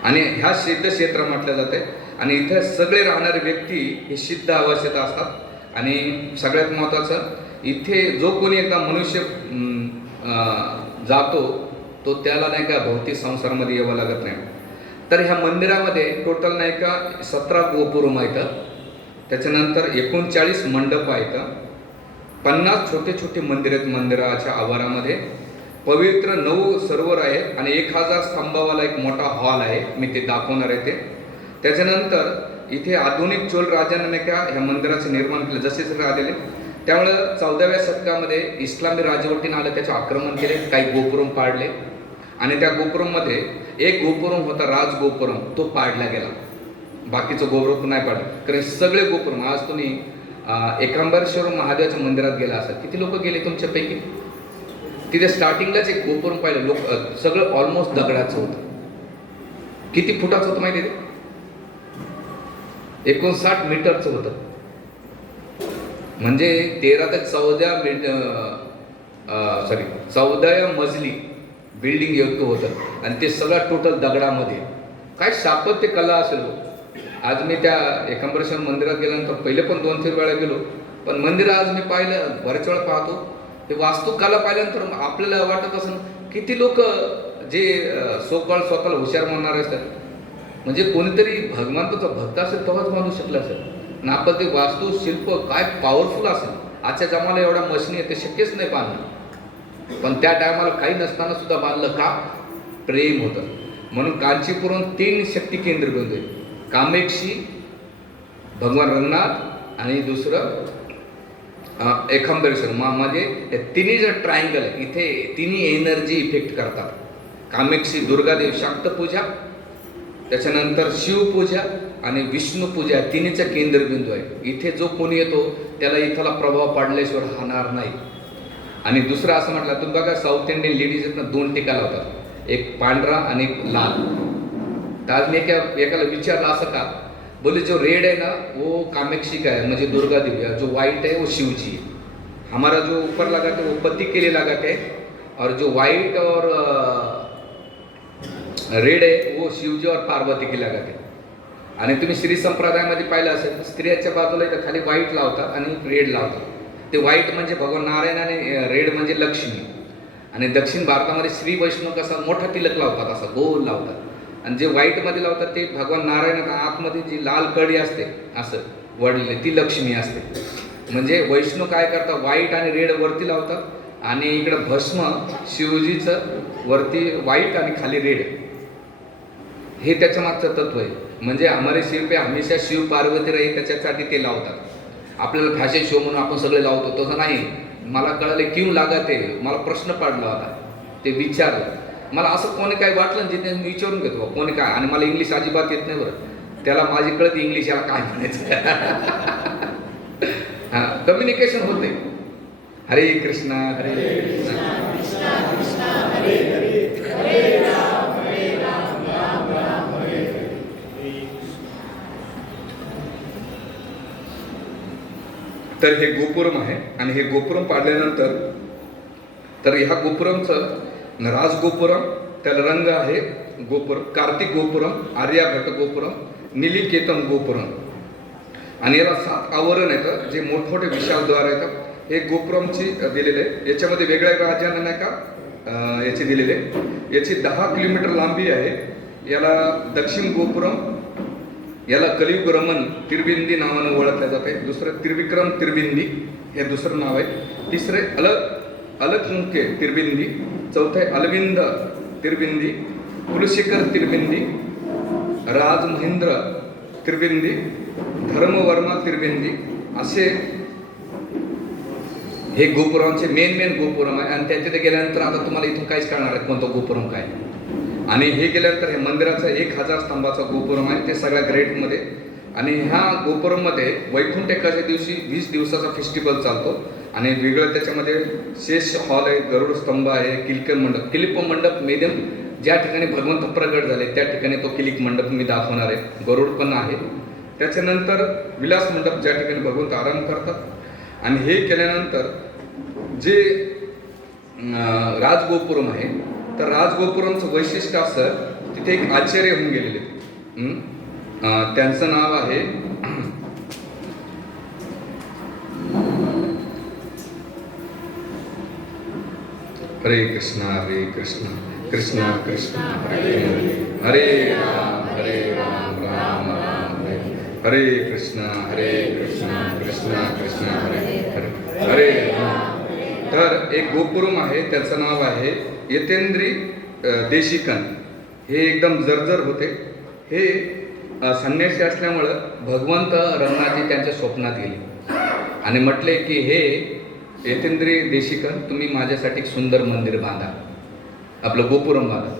आणि ह्या सिद्ध क्षेत्र म्हटलं जाते. आणि इथे सगळे राहणारे व्यक्ती हे सिद्ध अवस्थेत असतात. आणि सगळ्यात महत्त्वाचं, इथे जो कोणी एकदा मनुष्य जातो तो त्याला नाही का भौतिक संसारामध्ये यावं लागत नाही. तर ह्या मंदिरामध्ये टोटल नाही का 17 गोपुरम आहेत, त्याच्यानंतर 39 मंडप आहेत, 50 छोटे छोटे मंदिर आहेत मंदिराच्या आवारामध्ये, पवित्र 9 सरोवर आहेत, आणि 1000 स्तंभावाला एक मोठा हॉल आहे, मी ते दाखवणार आहे ते. त्याच्यानंतर इथे आधुनिक चोल राजाने नाही का ह्या मंदिराचे निर्माण केले, जसे जसे आलेले. त्यामुळं 14व्या शतकामध्ये इस्लामी राजवटीनं आलं, त्याचे आक्रमण केले, काही गोपुरम पाडले. आणि त्या गोपुरममध्ये एक गोपुरम होता राजगोपुरम, तो पाडला गेला. बाकीचं गोपुरम नाही पाडलं, कारण सगळे गोपुरम, आज तुम्ही एकांबरेश्वर महादेवाच्या मंदिरात गेला असाल, किती लोक गेले तुमच्यापैकी? तिथे स्टार्टिंगलाच एक गोपुरम पाहिलं, लोक सगळं ऑलमोस्ट दगडाचं होतं. किती फुटाचं होतं माहिती आहे? 59 मीटरचं होतं. म्हणजे 13 ते 14 मजली बिल्डिंग योग्य होतं. आणि ते सगळं टोटल दगडामध्ये. काय स्थापत्य कला असेल. आज मी त्या एकांबरेश्वर मंदिरात गेल्यानंतर पहिले पण 2-3 वेळा गेलो, पण मंदिर आज मी पाहिलं, बऱ्याच वेळा पाहतो, ते वास्तुकला पाहिल्यानंतर आपल्याला वाटत असं किती लोक जे सोकाळ स्वतःला हुशार म्हणणार असतात, म्हणजे कोणीतरी भगवंताचा भक्त असेल तेव्हाच मानू शकलं असेल ना. आपण ते वास्तुशिल्प काय पॉवरफुल असेल. आजच्या जमाला एवढ्या मशिनी आहे, ते शक्यच नाही बांधणं, पण त्या टायमाला काही नसताना सुद्धा बांधलं का? प्रेम होतं. म्हणून कांचीपुरम 3 शक्ती केंद्र बिंदू आहे, कामेक्षी, भगवान रंगनाथ आणि दुसरं एकांबरेश्वर. म्हणजे तिन्ही जर ट्रायंगल आहे, इथे तिन्ही एनर्जी इफेक्ट करतात. कामेक्षी दुर्गादेव शाक्तपूजा, त्याच्यानंतर शिवपूजा आणि विष्णुपूजा, तिन्हीचा केंद्रबिंदू आहे. इथे जो कोणी येतो त्याला इथला प्रभाव पडल्याशिवाय राहणार नाही. आणि दुसरं असं म्हटलं, तुम्ही बघा साऊथ इंडियन लेडीज आहेत ना, 2 टिका लावतात, एक पांढरा आणि एक लाल. तर आज मी एकाला विचारलं असं का, बोले जो रेड है ना वो कामेक्षी का है, म्हणजे दुर्गा देवी है, जो व्हाइट है वो शिव जी है. हमारा जो ऊपर लगाते हैं वो पति के लिए लगाते हैं, और जो व्हाइट और रेड है वो शिवजी और पार्वती के लगाते हैं. आणि तुम्ही श्री संप्रदायामध्ये पाहिलं असेल तर स्त्रियाच्या बाजूला इथं खाली व्हाईट लावतात आणि रेड लावतात. ते व्हाईट म्हणजे भगवान नारायण आणि रेड म्हणजे लक्ष्मी. आणि दक्षिण भारतामध्ये श्री वैष्णव कसा मोठा तिलक लावतात, असा गोल लावतात. आणि जे व्हाईटमध्ये लावतात ते भगवान नारायण, आतमध्ये जी लाल कडी असते असं वडलेली ती लक्ष्मी असते. म्हणजे वैष्णव काय करतात, व्हाईट आणि रेड वरती लावतात आणि इकडं भस्म शिवजीचं वरती व्हाईट आणि खाली रेड, हे त्याच्या मागचं तत्व आहे. म्हणजे हमारे शिव पे हमेशा शिव पार्वती राही त्याच्यासाठी ते लावतात. आपल्याला फॅशन शो म्हणून आपण सगळे लावतो तसं नाही. मला कळलं क्यों लागा ते, मला प्रश्न पडला होता, ते विचारलं मला. असं कोणी काय वाटलं जिथे मी विचारून घेतो कोणी काय, आणि मला इंग्लिश अजिबात येत नाही बरं. त्याला माझी कळत इंग्लिश, याला काय म्हणायचं. हां, कम्युनिकेशन होते. हरे कृष्णा हरे कृष्णा कृष्णा कृष्णा हरे हरे हरे राम राम राम हरे हरे. तर हे गोपुरम आहे. आणि हे गोपुरम पाडल्यानंतर तर ह्या गोपुरमचं राजगोपुरम, त्याला रंग आहे गोपुरम, कार्तिक गोपुरम, आर्याभट्ट गोपुरम, निलिकेतन गोपुरम. आणि याला 7 आवरण येतं जे मोठमोठे विशाल द्वार येतात. हे गोपुरमची दिलेले आहे. याच्यामध्ये वेगळ्या राज्यांना नाही का याचे दिलेले. याची 10 किलोमीटर लांबी आहे. याला दक्षिण गोपुरम, याला कलियुग रमन तिरबिंदी नावानं ओळखलं जाते. दुसरं त्रिविक्रम तिरबिंदी हे दुसरं नाव आहे. तिसरे अलकमुखे तिरबिंदी, चौथे अलविंद तिरबिंदी, कुलशिखर तिरबिंदी, राजमहेंद्र तिरबिंदी, धर्मवर्मा तिरबिंदी, असे हे गोपुरांचे मेन गोपुरम आहे. आणि त्याच्यात गेल्यानंतर आता तुम्हाला इथून काहीच कळणार आहे कोणतं गोपुरम काय. आणि हे गेल्यानंतर हे मंदिराचं 1000 स्तंभाचा गोपुरम आहे, ते सगळ्या ग्रेटमध्ये. आणि ह्या गोपुरममध्ये वैकुंठ एकादशी दिवशी 20 दिवसाचा फेस्टिवल चालतो. आणि वेगळं त्याच्यामध्ये शेष हॉल आहे, गरुड स्तंभ आहे, किलिप मंडप मेदम ज्या ठिकाणी भगवंत प्रगट झाले त्या ठिकाणी तो किलिक मंडप मी दाखवणार आहे. गरुड पण आहे. त्याच्यानंतर विलास मंडप ज्या ठिकाणी भगवंत आराम करतात. आणि हे केल्यानंतर जे राजगोपुरम आहे, तर राजगोपुरमचं वैशिष्ट्य असं, तिथे एक आचार्य होऊन गेलेले, त्यांचं नाव आहे हरे कृष्णा कृष्णा कृष्णा हरे हरे हरे राम राम राम हरे कृष्णा कृष्णा कृष्णा हरे हरे हरे राम. तर एक गोपुरम आहे, त्याचं नाव आहे यतेंद्री देशिकन. हे एकदम जर्जर होते. हे संन्यासी असल्यामुळं भगवंत रमणाजी त्यांच्या स्वप्नात गेले आणि म्हटले की हे यतेंद्री देशिकन, तुम्ही माझ्यासाठी एक सुंदर मंदिर बांधा, आपलं गोपुरम बांधा.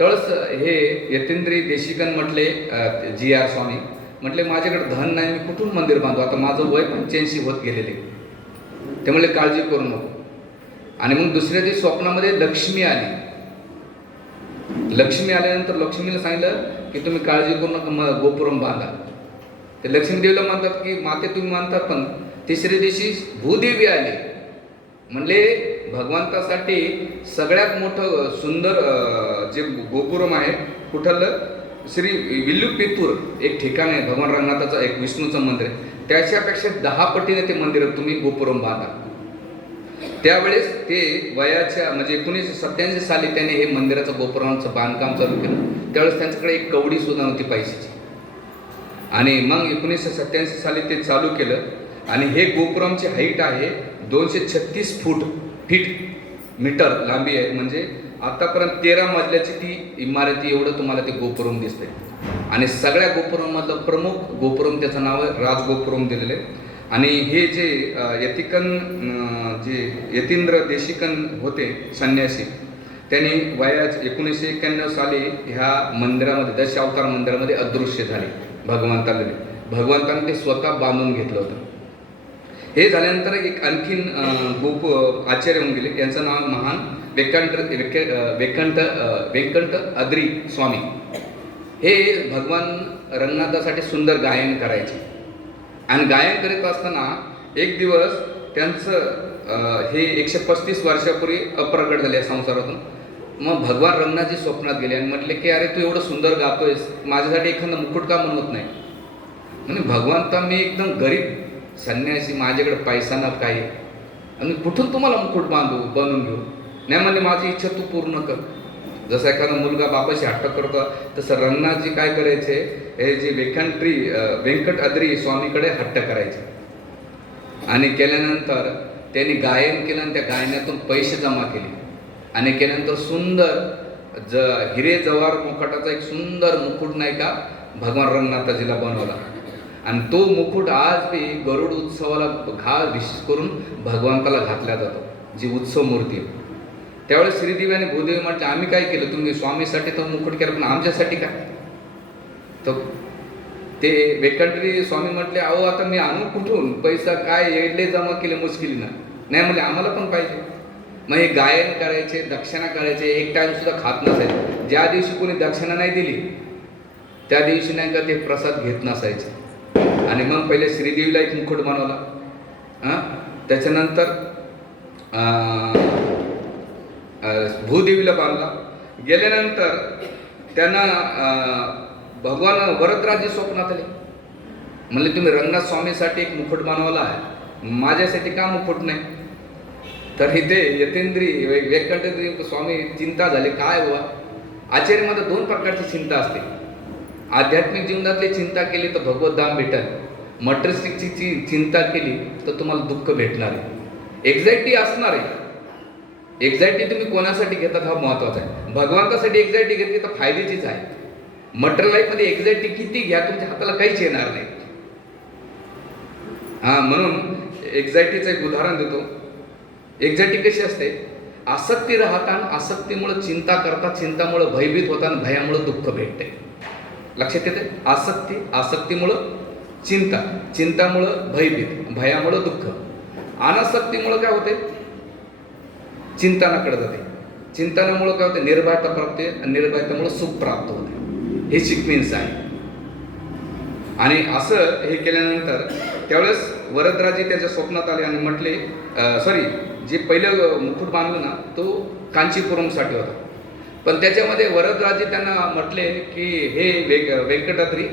तळस हे यतेंद्री देशिकन म्हटले GR स्वामी म्हटले माझ्याकडे धन नाही, मी कुठून मंदिर बांधू, आता माझं वय 85 होत गेलेले. ते म्हणले काळजी करू नको. आणि मग दुसऱ्या दिवशी स्वप्नामध्ये लक्ष्मी आली. लक्ष्मी आल्यानंतर लक्ष्मीला सांगितलं की तुम्ही काळजी करू नका, गोपुरम बांधा. ते लक्ष्मीदेवीला म्हणतात की माते तुम्ही मानतात, पण तिसऱ्या दिवशी भूदेवी आली. म्हणले भगवंतासाठी सगळ्यात मोठं सुंदर जे गोपुरम आहे कुठलं, श्री विल्लुपितूर एक ठिकाण आहे, भगवान रंगनाथाचं एक विष्णूचं मंदिर आहे, त्याच्यापेक्षा 10 पटीने ते मंदिर तुम्ही गोपुरम बांधा. त्यावेळेस ते वयाच्या म्हणजे 1987 साली त्याने हे मंदिराचं गोपुरमाचं बांधकाम चालू केलं. त्यावेळेस त्यांच्याकडे एक कवडी सुद्धा नव्हती पैशाची. आणि मग 1987 साली ते चालू केलं. आणि हे गोपुरमची हाईट आहे 236 फीट मीटर लांबी आहे. म्हणजे आतापर्यंत 13 मजल्याची ती इमारती एवढं तुम्हाला ते गोपुरम दिसते. आणि सगळ्या गोपुरममधलं प्रमुख गोपुरम त्याचं नाव आहे राजगोपुरम दिलेलं आहे. आणि हे जे यतींद्र देशिकन होते संन्यासी, त्यांनी वयाच्या 1991 साली ह्या मंदिरामध्ये दशावतार मंदिरामध्ये अदृश्य झाले. भगवंताने ते स्वतः बांधून घेतलं होतं. हे झाल्यानंतर एक आणखीन आचार्य होऊन गेले. यांचं नाव महान वेंकट अद्री स्वामी. हे भगवान रंगनाथासाठी सुंदर गायन करायचे. आणि गायन करीत असताना एक दिवस त्यांचं हे 135 वर्षापूर्वी अप्रगट झाले या संसारातून. मग भगवान रंगनाथजी स्वप्नात गेले आणि म्हटले की अरे तू एवढं सुंदर गातोयस, माझ्यासाठी एखादा मुकुट का म्हणत नाही. म्हणजे भगवंता मी एकदम गरीब संन्यासी, माझ्याकडे पैसा ना काही, आणि कुठून तुम्हाला मुकुट बनवून घेऊ. नाही म्हणजे माझी इच्छा तू पूर्ण कर. जसा एखादा मुलगा बापाशी हट्ट करतो तसं रंगनाथजी काय करायचे, हे जे वेंकट अद्री स्वामीकडे हट्ट करायचे. आणि केल्यानंतर त्यांनी गायन केलं आणि त्या गायनातून पैसे जमा केले आणि केल्यानंतर सुंदर हिरे जवाहर मुकुटाचा एक सुंदर मुकुट नाही का भगवान रंगनाथाजीला बनवला. आणि तो मुकुट आज बी गरुड उत्सवाला विशेष करून भगवंताला घातला जातो, जी उत्सव मूर्ती आहे. त्यावेळेस श्रीदेवी आणि भूदेवी म्हटले, आम्ही काय केलं, तुम्ही स्वामीसाठी तो मुकुट केला पण आमच्यासाठी काय. तर ते वेंकटगिरी स्वामी म्हटले, अहो आता मी आणू कुठून पैसा, काय येडले जमा केले मुश्किलीनं. नाही म्हणजे आम्हाला पण पाहिजे. मग हे गायन करायचे, दक्षिणा करायचे, एक टाइम सुद्धा खात नसायचे. ज्या दिवशी कोणी दक्षिणा नाही दिली त्या दिवशी नाही का ते प्रसाद घेत नसायचे. आणि मग पहिले श्रीदेवीला एक मुकुट बनवला, त्याच्यानंतर भूदेवीला बांधला. गेल्यानंतर त्यांना भगवान वरदराजे स्वप्नात आले. म्हणले तुम्ही रंगनाथ स्वामीसाठी एक मुकुट बनवला आहे, माझ्यासाठी का मुकुट नाही. तर इथे यतेंद्री वेंकटेंद्री स्वामी चिंता झाली, काय हुआ. आचार्यामध्ये दोन प्रकारची चिंता असते. आध्यात्मिक जीवनातली चिंता केली तर भगवत धाम भेटेल, मटेरिस्टिकची चिंता केली तर तुम्हाला दुःख भेटणार आहे, एक्झॅक्टली असणार आहे. एक्झॅक्टली तुम्ही कोणासाठी घेतात हा महत्त्वाचा आहे. भगवंतासाठी एक्झॅक्टली घेतली तर फायद्याचीच आहे. मटेरियल लाईफमध्ये एक्झॅक्टली किती घ्या तुमच्या हाताला काहीच येणार नाही. म्हणून एक्झॅक्टलीचं एक उदाहरण देतो. एक्झॅक्टली कशी असते, आसक्ती राहताना आसक्तीमुळे चिंता करतात, चिंतामुळे भयभीत होताना भयामुळे दुःख भेटते. लक्षात येते. आसक्तीमुळं चिंता, चिंतामुळं भयभीत, भयामुळं दुःख. अनासक्तीमुळं काय होते, चिंतनाकडे जाते. चिंतनामुळं काय होते, निर्भयता प्राप्त होते आणि निर्भयतामुळं सुख प्राप्त होते. हे सिक्वेन्स आहे. आणि असं हे केल्यानंतर त्यावेळेस वरदराजे त्याच्या स्वप्नात आले आणि म्हटले, जे पहिलं मुकुट बांधलं ना तो कांचीपुरमसाठी होता. पण त्याच्यामध्ये वरदराजे त्यांना म्हटले की हे वेंकटाद्री,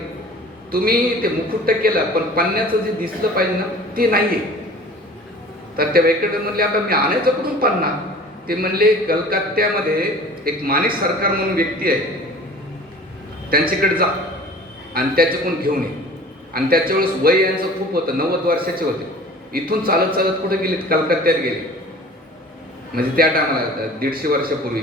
तुम्ही ते मुकुट तर केलं पण पन्न्याचं जे दिसलं पाहिजे ना ते नाही आहे. तर त्या वेंकट म्हणले, आता मी आणायचं कुठून पन्ना. ते म्हणले, कलकत्त्यामध्ये एक माणिक सरकार म्हणून व्यक्ती आहे, त्यांच्याकडे जा आणि त्याच्याकडून घेऊन ये. आणि त्याच्या वेळेस वय यांचं खूप होतं, 90 वर्षाचे होते. इथून चालत चालत कुठे गेले, कलकत्त्यात गेले, म्हणजे त्या टायमाला 150 वर्षापूर्वी.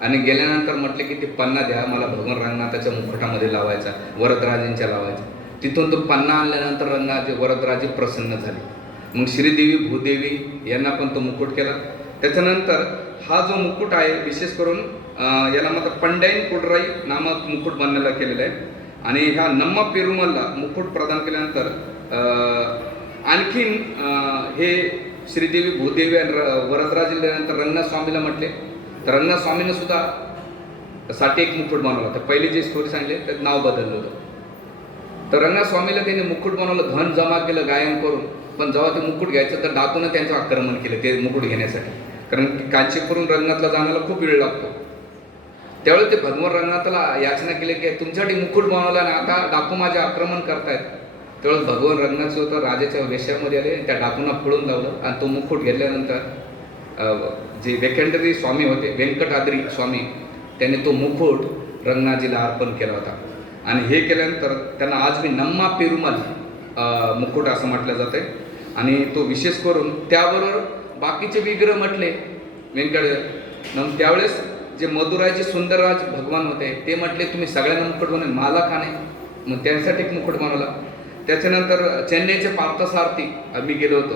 आणि गेल्यानंतर म्हटले की ते पन्ना द्या, मला भगवान रंगनाथाच्या मुकुटामध्ये लावायचा, वरदराजेंच्या लावायचा. तिथून तो पन्ना आणल्यानंतर वरदराजे प्रसन्न झाले. मग श्रीदेवी भूदेवी यांना पण तो मुकुट केला. त्याच्यानंतर हा जो मुकुट आहे विशेष करून याला मात्र पंडाईन कुडराई नामक मुकुट बनण्याला केलेला आहे. आणि ह्या नम्मा पेरुमलला मुकुट प्रदान केल्यानंतर आणखीन हे श्रीदेवी भूदेवी आणि वरदराजे नंतर रंगनाथ स्वामीला म्हटले. तर रंगनाथ स्वामीनं सुद्धा साठी एक मुकुट बनवला. तर पहिली जी स्टोरी सांगली त्यात नाव बदललं होतं. तर रंगनाथ स्वामीला त्यांनी मुकुट बनवलं, धन जमा केलं गायन करून. पण जेव्हा ते मुकुट घ्यायचं तर डाकूनं त्यांचं आक्रमण केलं ते मुकुट घेण्यासाठी. कारण कांचीपुरम रंगनाथला जाण्याला खूप वेळ लागतो. त्यावेळेस ते भगवान रंगनाथाला याचना केली की तुमच्यासाठी मुकुट बनवला आणि आता डाकू माझे आक्रमण करतायत. त्यावेळेस भगवान रंगनाथ होतं राजाच्या वेशामध्ये आले, त्या डाकूंना पळून लावलं आणि तो मुकुट घेतल्यानंतर जे वेंकटेश्वरी स्वामी होते, वेंकटाद्री स्वामी, त्यांनी तो मुकुट रंगनाथजीला अर्पण केला होता. आणि हे केल्यानंतर त्यांना आज मी नम्मा पेरुमल मुकुट असं म्हटलं जातं आहे. आणि तो विशेष करून त्याबरोबर बाकीचे विग्रह म्हटले मग त्यावेळेस जे मदुराईचे सुंदरराज भगवान होते ते म्हटले तुम्ही सगळ्यांना मुकुट बनवले, मला का नाही. मग त्यांच्यासाठी एक मुकुट बनवला. त्याच्यानंतर चेन्नईचे पार्थसारथी आम्ही गेलो होतो,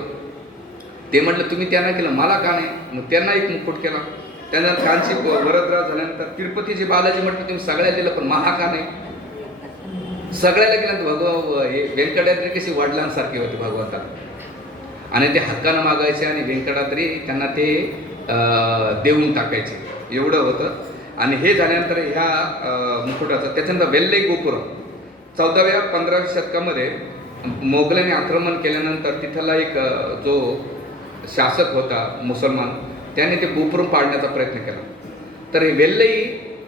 ते म्हटलं तुम्ही त्यांना केलं, मला का नाही. मग त्यांना एक मुकुट केला. त्यानंतर कांची वरदराज झाल्यानंतर तिरुपतीचे बालाजी म्हटलं तुम्ही सगळ्या दिलं पण मला का नाही. सगळ्याला केल्यानंतर हे वेंकटाद्री कशी वडिलांसारखी होती भगवंता. आणि ते हक्कानं मागायचे आणि वेंकटाद्री त्यांना ते देऊन टाकायचे, एवढं होतं. आणि हे झाल्यानंतर ह्या मुकुटाचं त्याच्यानंतर वेल्लई गोपुरम 14व्या 15व्या शतकामध्ये मोगलांनी आक्रमण केल्यानंतर तिथला एक जो शासक होता मुसलमान, त्याने ते गोपुरम पाडण्याचा प्रयत्न केला. तर हे वेल्लई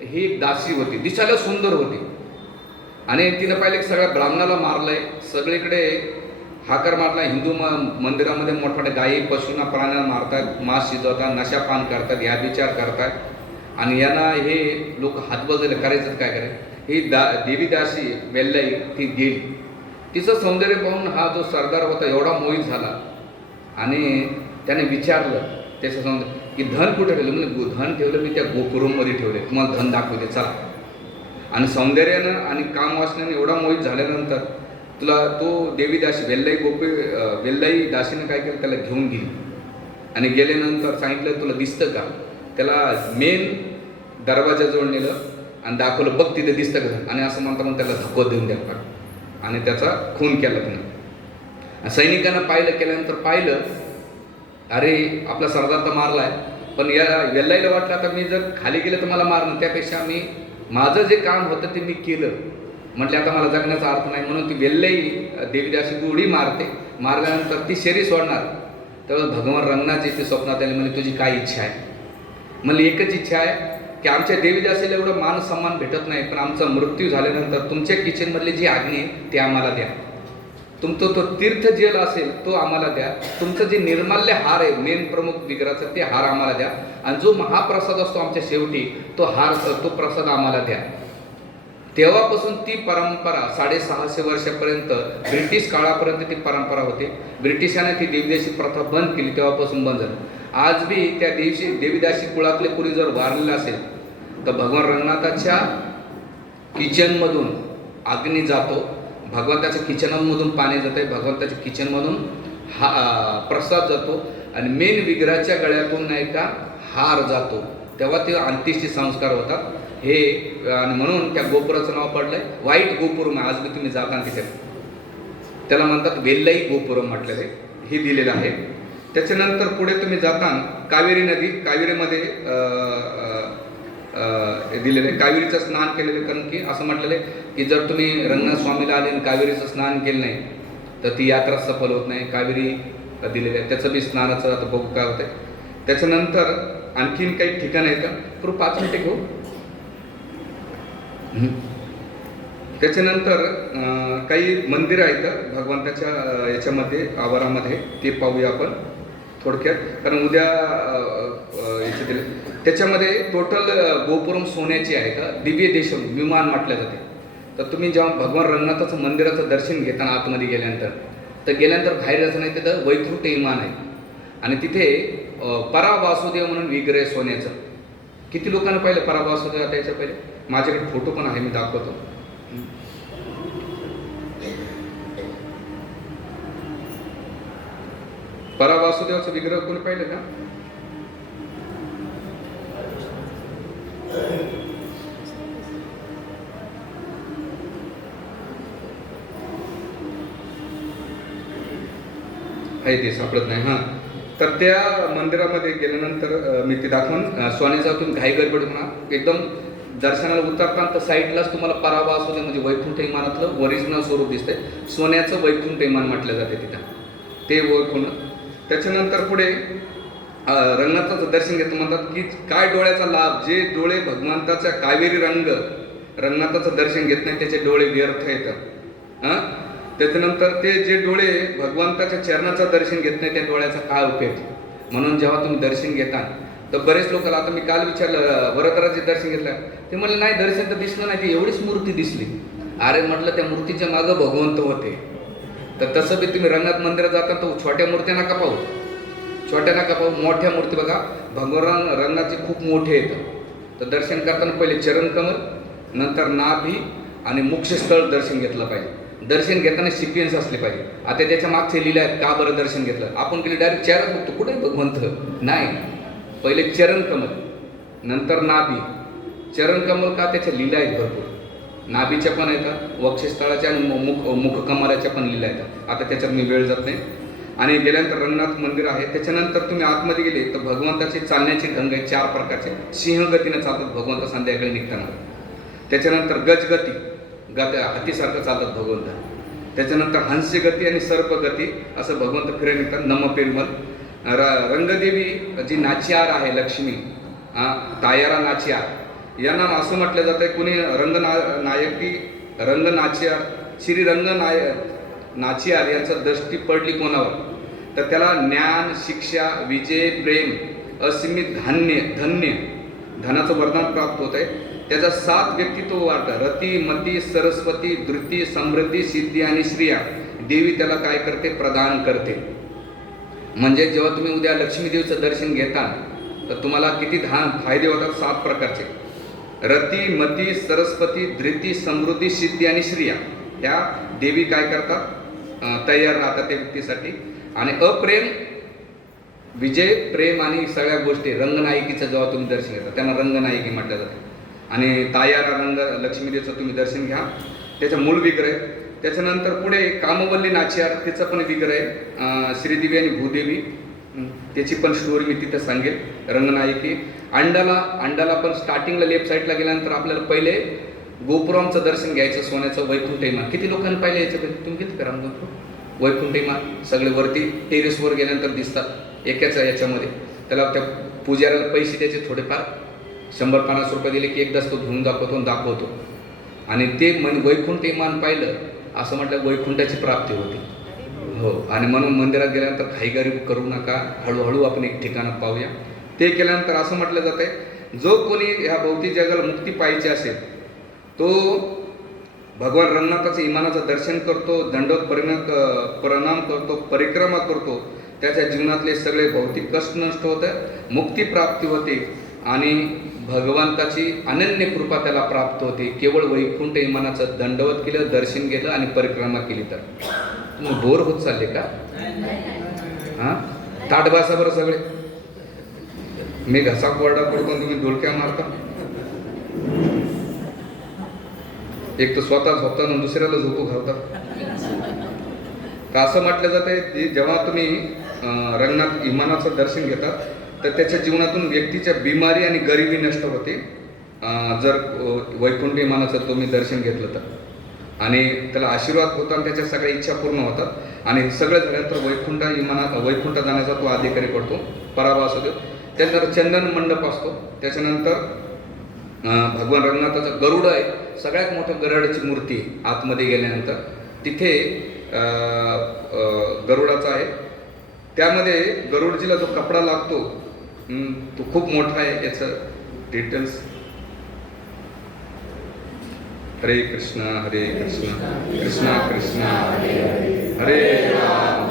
ही एक दासी होती, दिसायला सुंदर होती. आणि तिनं पाहिलं की सगळ्या ब्राह्मणाला मारलंय, सगळीकडे हाकार मारला. हिंदू मंदिरामध्ये मोठमोठ्या गायी पशूंना प्राण्यांना मारतात, मांस शिजवतात, नशापान करतात, या विचार करतात. आणि यांना हे लोक हातबजले करायचं काय करायचं. ही देवी दासी वेल्लई ती गेली. तिचं सौंदर्य पाहून हा जो सरदार होता एवढा मोहित झाला आणि त्याने विचारलं त्याच्या समोर की धन कुठे ठेवलं, म्हणजे धन ठेवलं मी त्या गोपुरममध्ये ठेवले, तुम्हाला धन दाखवते चला. आणि सौंदर्यानं आणि काम वासनेनं एवढा मोहित झाल्यानंतर तुला तो देवी दासी वेल्लाई दासीनं काय केलं, त्याला घेऊन गेली आणि गेल्यानंतर सांगितलं तुला दिसतं का, त्याला मेन दरवाजाजवळ नेलं आणि दाखवलं बघ तिथे दिसतं का, आणि असं म्हणता मग त्याला धक्को देऊन द्यायला आणि त्याचा खून केला त्यानं. सैनिकांना केल्यानंतर पाहिलं अरे आपला सरदार तर मारलाय, पण या वेल्लाईला वाटलं आता मी जर खाली गेलं तर मला मारणं, त्यापेक्षा मी माझं जे काम होतं ते मी केलं, म्हटले आता मला जगण्याचा अर्थ नाही, म्हणून ती वेल्लाई देवीदासी उडी मारल्यानंतर ती शरीर सोडणार. तेव्हा भगवान रंगनाथजी ते स्वप्नात आले, म्हणजे तुझी काय इच्छा आहे. म्हणली एकच इच्छा आहे की आमच्या देवीदासीला एवढं मान सन्मान भेटत नाही, पण आमचा मृत्यू झाल्यानंतर तुमच्या किचनमधली जी अग्नी आहे ती आम्हाला द्या, तुमचं तो तीर्थ जेल असेल तो आम्हाला द्या, तुमचं जे निर्माल्य हार आहे मेन प्रमुख विग्रहाचं ते हार आम्हाला द्या, आणि जो महाप्रसाद असतो आमच्या शेवटी तो प्रसाद आम्हाला द्या. तेव्हापासून ती परंपरा 650 वर्षापर्यंत ब्रिटिश काळापर्यंत ती परंपरा होती. ब्रिटिशांनी ती देवीदासी प्रथा बंद केली, तेव्हापासून बंद झाली. आज बी त्या देवीदासी कुळातले कुणी जर वारलेलं असेल तर भगवान रंगनाथाच्या किचनमधून अग्नी जातो, भगवंताच्या किचनमधून पाणी जाते, भगवंताच्या किचनमधून प्रसाद जातो, आणि मेन विग्रहाच्या गळ्यातून नाही का हार जातो, तेव्हा ते अंत्येष्टी संस्कार होतात. हे आणि म्हणून त्या गोपुराचं नाव पडलंय व्हाईट गोपुरम. आज बी तुम्ही जाता तिथे त्याला म्हणतात वेल्लाई गोपुरम म्हटलेलं आहे, हे दिलेलं आहे. त्याच्यानंतर पुढे तुम्ही जाताना कावेरी नदी, कावेरीमध्ये दिलेलं आहे, कावेरीचं स्नान केलेलं आहे, कारण की असं म्हटलेलं आहे की जर तुम्ही रंगनाथ स्वामीला आले आणि कावेरीचं स्नान केलं नाही तर ती यात्रा सफल होत नाही. कावेरी दिलेलं आहे, त्याचं बी स्नानाचं आता बघू काय होतं. त्याच्यानंतर आणखीन काही ठिकाणं आहेत का, पूर्ण 5 मिनिटे घेऊ. त्याच्यानंतर काही मंदिरं आहेत भगवंताच्या याच्यामध्ये आवारामध्ये, ते पाहूया आपण थोडक्यात, कारण उद्या याचे दिले. त्याच्यामध्ये टोटल गोपुरम सोन्याची आहे का, दिव्य देश विमान म्हटलं जाते. तर तुम्ही जेव्हा भगवान रंगनाथाचं मंदिराचं दर्शन घेताना आतमध्ये गेल्यानंतर बाहेर जायचं नाही, तिथं वैकुंठ विमान आहे, आणि तिथे परावासुदेव म्हणून विग्रह सोन्याचं. किती लोकांना पाहिलं परावासुदेव त्याच्या पहिले, माझ्याकडे फोटो पण आहे, मी दाखवतो. परावासुदेवाचं विग्रह कोणी पाहिलं का? आहे ते सापडत नाही. हां, तर त्या मंदिरामध्ये गेल्यानंतर मी ते दाखवून स्वामीचा तुम्ही घाई गडबड म्हणा एकदम दर्शनाला उतरताना तर साईडलाच तुम्हाला परावासुदेव म्हणजे वैकुंठ विमानातलं ओरिजिनल स्वरूप दिसतंय. सोन्याचं वैकुंठ विमान म्हटलं जाते तिथं, ते वैकुंठ. त्याच्यानंतर पुढे रंगनाथाचं दर्शन घेतलं, म्हणतात की काय डोळ्याचा लाभ, जे डोळे भगवंताच्या कावेरी रंगनाथाचं दर्शन घेत नाही त्याचे डोळे व्यर्थ येतात. त्याच्यानंतर ते जे डोळे भगवंताच्या चरणाचं दर्शन घेत नाही त्या डोळ्याचा काय उपयोग. म्हणून जेव्हा तुम्ही दर्शन घेता तर बरेच लोकांना, आता मी काल विचारलं वरदराजे दर्शन घेतलं, ते म्हणले नाही दर्शन तर दिसलं नाही, ती एवढीच मूर्ती दिसली. अरे म्हटलं त्या मूर्तीच्या मागं भगवंत होते. तर तसं बी तुम्ही रंगनाथ मंदिरात जाता तर छोट्या मूर्त्या नका पाहू, मोठ्या मूर्ती बघा. भगवान रंगनाथचे खूप मोठे येतं. तर दर्शन करताना पहिले चरणकमल, नंतर नाभी आणि मोक्षस्थळ दर्शन घेतलं पाहिजे. दर्शन घेताना सिक्वेन्स असले पाहिजे. आता त्याच्या मागचे लीला आहेत, का बरं दर्शन घेतलं. आपण गेले डायरेक्ट चेहरा बघतो, कुठे भगवंत नाही. पहिले चरणकमल, नंतर नाभी. चरणकमल का, त्याच्या लीला आहेत भरपूर, नाभीच्या पण येतात, वक्षस्थळाच्या आणि मुखकमलाच्या पण लीला येतात. आता त्याच्यात मी वेळ जात नाही. आणि गेल्यानंतर रंगनाथ मंदिर आहे. त्याच्यानंतर तुम्ही आतमध्ये गेले तर भगवंताचे चालण्याचे ढंग आहेत 4 प्रकारचे. सिंहगतीने चालतात भगवंत संध्याकाळी निघताना. त्याच्यानंतर गजगती, हातीसारखं चालतात भगवंत. त्याच्यानंतर हंसगती आणि सर्पगती असं भगवंत फिरायला निघतात. नमपेरमल. रंगदेवी जी नाचियार आहे, लक्ष्मी तायारा नाचियार, यांना असं म्हटलं जातं आहे, कुणी रंगनाचियार श्री नाचियार यांचं दृष्टी पडली कोणावर तर त्याला ज्ञान, शिक्षा, विजय, प्रेम, असीमित धनाचं वरदान प्राप्त होत आहे. त्याचा 7 व्यक्तित्व वाटतं, रती, मती, सरस्वती, धृती, समृद्धी, सिद्धी आणि श्रिया. देवी त्याला काय करते, प्रदान करते. म्हणजे जेव्हा तुम्ही उद्या लक्ष्मीदेवीचं दर्शन घेता तर तुम्हाला किती फायदे होतात 7 प्रकारचे. रती, मती, सरस्वती, धृती, समृद्धी, सिद्धी आणि श्रिया ह्या देवी काय करतात, तयार राहतात त्या व्यक्तीसाठी. आणि अप्रेम, विजय, प्रेम आणि सगळ्या गोष्टी, रंगनायकीचं जेव्हा तुम्ही दर्शन घेता त्यांना रंगनायकी म्हटलं जातं. आणि तायारा रंग लक्ष्मीदेवीचं तुम्ही दर्शन घ्या, त्याचा मूळ विग्रह. त्याच्यानंतर पुढे कामवल्ली नाचियार, तिचं पण विग्रह, श्रीदेवी आणि भूदेवी, त्याची पण स्टोरी मी तिथं सांगेल. रंगनायकी. अंडाला पण स्टार्टिंगला लेफ्ट साईडला गेल्यानंतर आपल्याला पहिले गोपुरामचं दर्शन घ्यायचं, सोन्याचं वैकुंठ विमान. किती लोकांनी पाहिले याच्यापैकी तुम्ही किती करा वैकुंठ विमान सगळे वरती टेरेसवर गेल्यानंतर दिसतात एकाच्या याच्यामध्ये. त्याला त्या पुजाऱ्याला पैसे द्यायचे थोडेफार, 100-50 रुपये दिले की एकदाच तो घेऊन दाखवतो. आणि ते वैकुंठ विमान पाहिलं असं म्हटलं वैकुंठाची प्राप्ती होती. हो. आणि म्हणून मंदिरात गेल्यानंतर घाईगारी करू नका, हळूहळू आपण एक ठिकाणात पाहूया. ते केल्यानंतर असं म्हटलं जातं आहे, जो कोणी ह्या भौतिक जगाला मुक्ती पाहिजे असेल तो भगवान रंगनाथाचं विमानाचं दर्शन करतो, दंडवत प्रणाम करतो, परिक्रमा करतो, त्याच्या जीवनातले सगळे भौतिक कष्ट नष्ट होतं, मुक्ती प्राप्ती होते आणि भगवंताची अनन्य कृपा त्याला प्राप्त होते. केवळ वैकुंठ विमानाचं दंडवत केलं, दर्शन घेतलं आणि परिक्रमा केली. तर तुम्ही बोर होत चालले का? हां, ताट बसा बरं सगळे. मी घसा कोरडा पडतो, तुम्ही डोलक्या मारता. एक तर स्वतः झोपताना दुसऱ्याला झोपू घालतात. तर असं म्हटलं जातं की जेव्हा तुम्ही रंगनाथ विमानाचं दर्शन घेतात तर त्याच्या जीवनातून व्यक्तीच्या बिमारी आणि गरिबी नष्ट होते, जर वैकुंठ विमानाचं तुम्ही दर्शन घेतलं तर. आणि त्याला आशीर्वाद होतो आणि त्याच्या सगळ्या इच्छा पूर्ण होतात. आणि सगळं झाल्यानंतर वैकुंठ जाण्याचा तो अधिकारी पडतो, पराभास होतो. त्यानंतर चंदन मंडप असतो. त्याच्यानंतर भगवान रंगनाथाचं गरुड आहे, सगळ्यात मोठं गरुडाची मूर्ती आतमध्ये गेल्यानंतर तिथे गरुडाचा आहे. त्यामध्ये गरुडजीला जो कपडा लागतो तो खूप मोठा आहे. याचं डिटेल्स हरे कृष्ण हरे कृष्ण कृष्ण कृष्ण हरे राम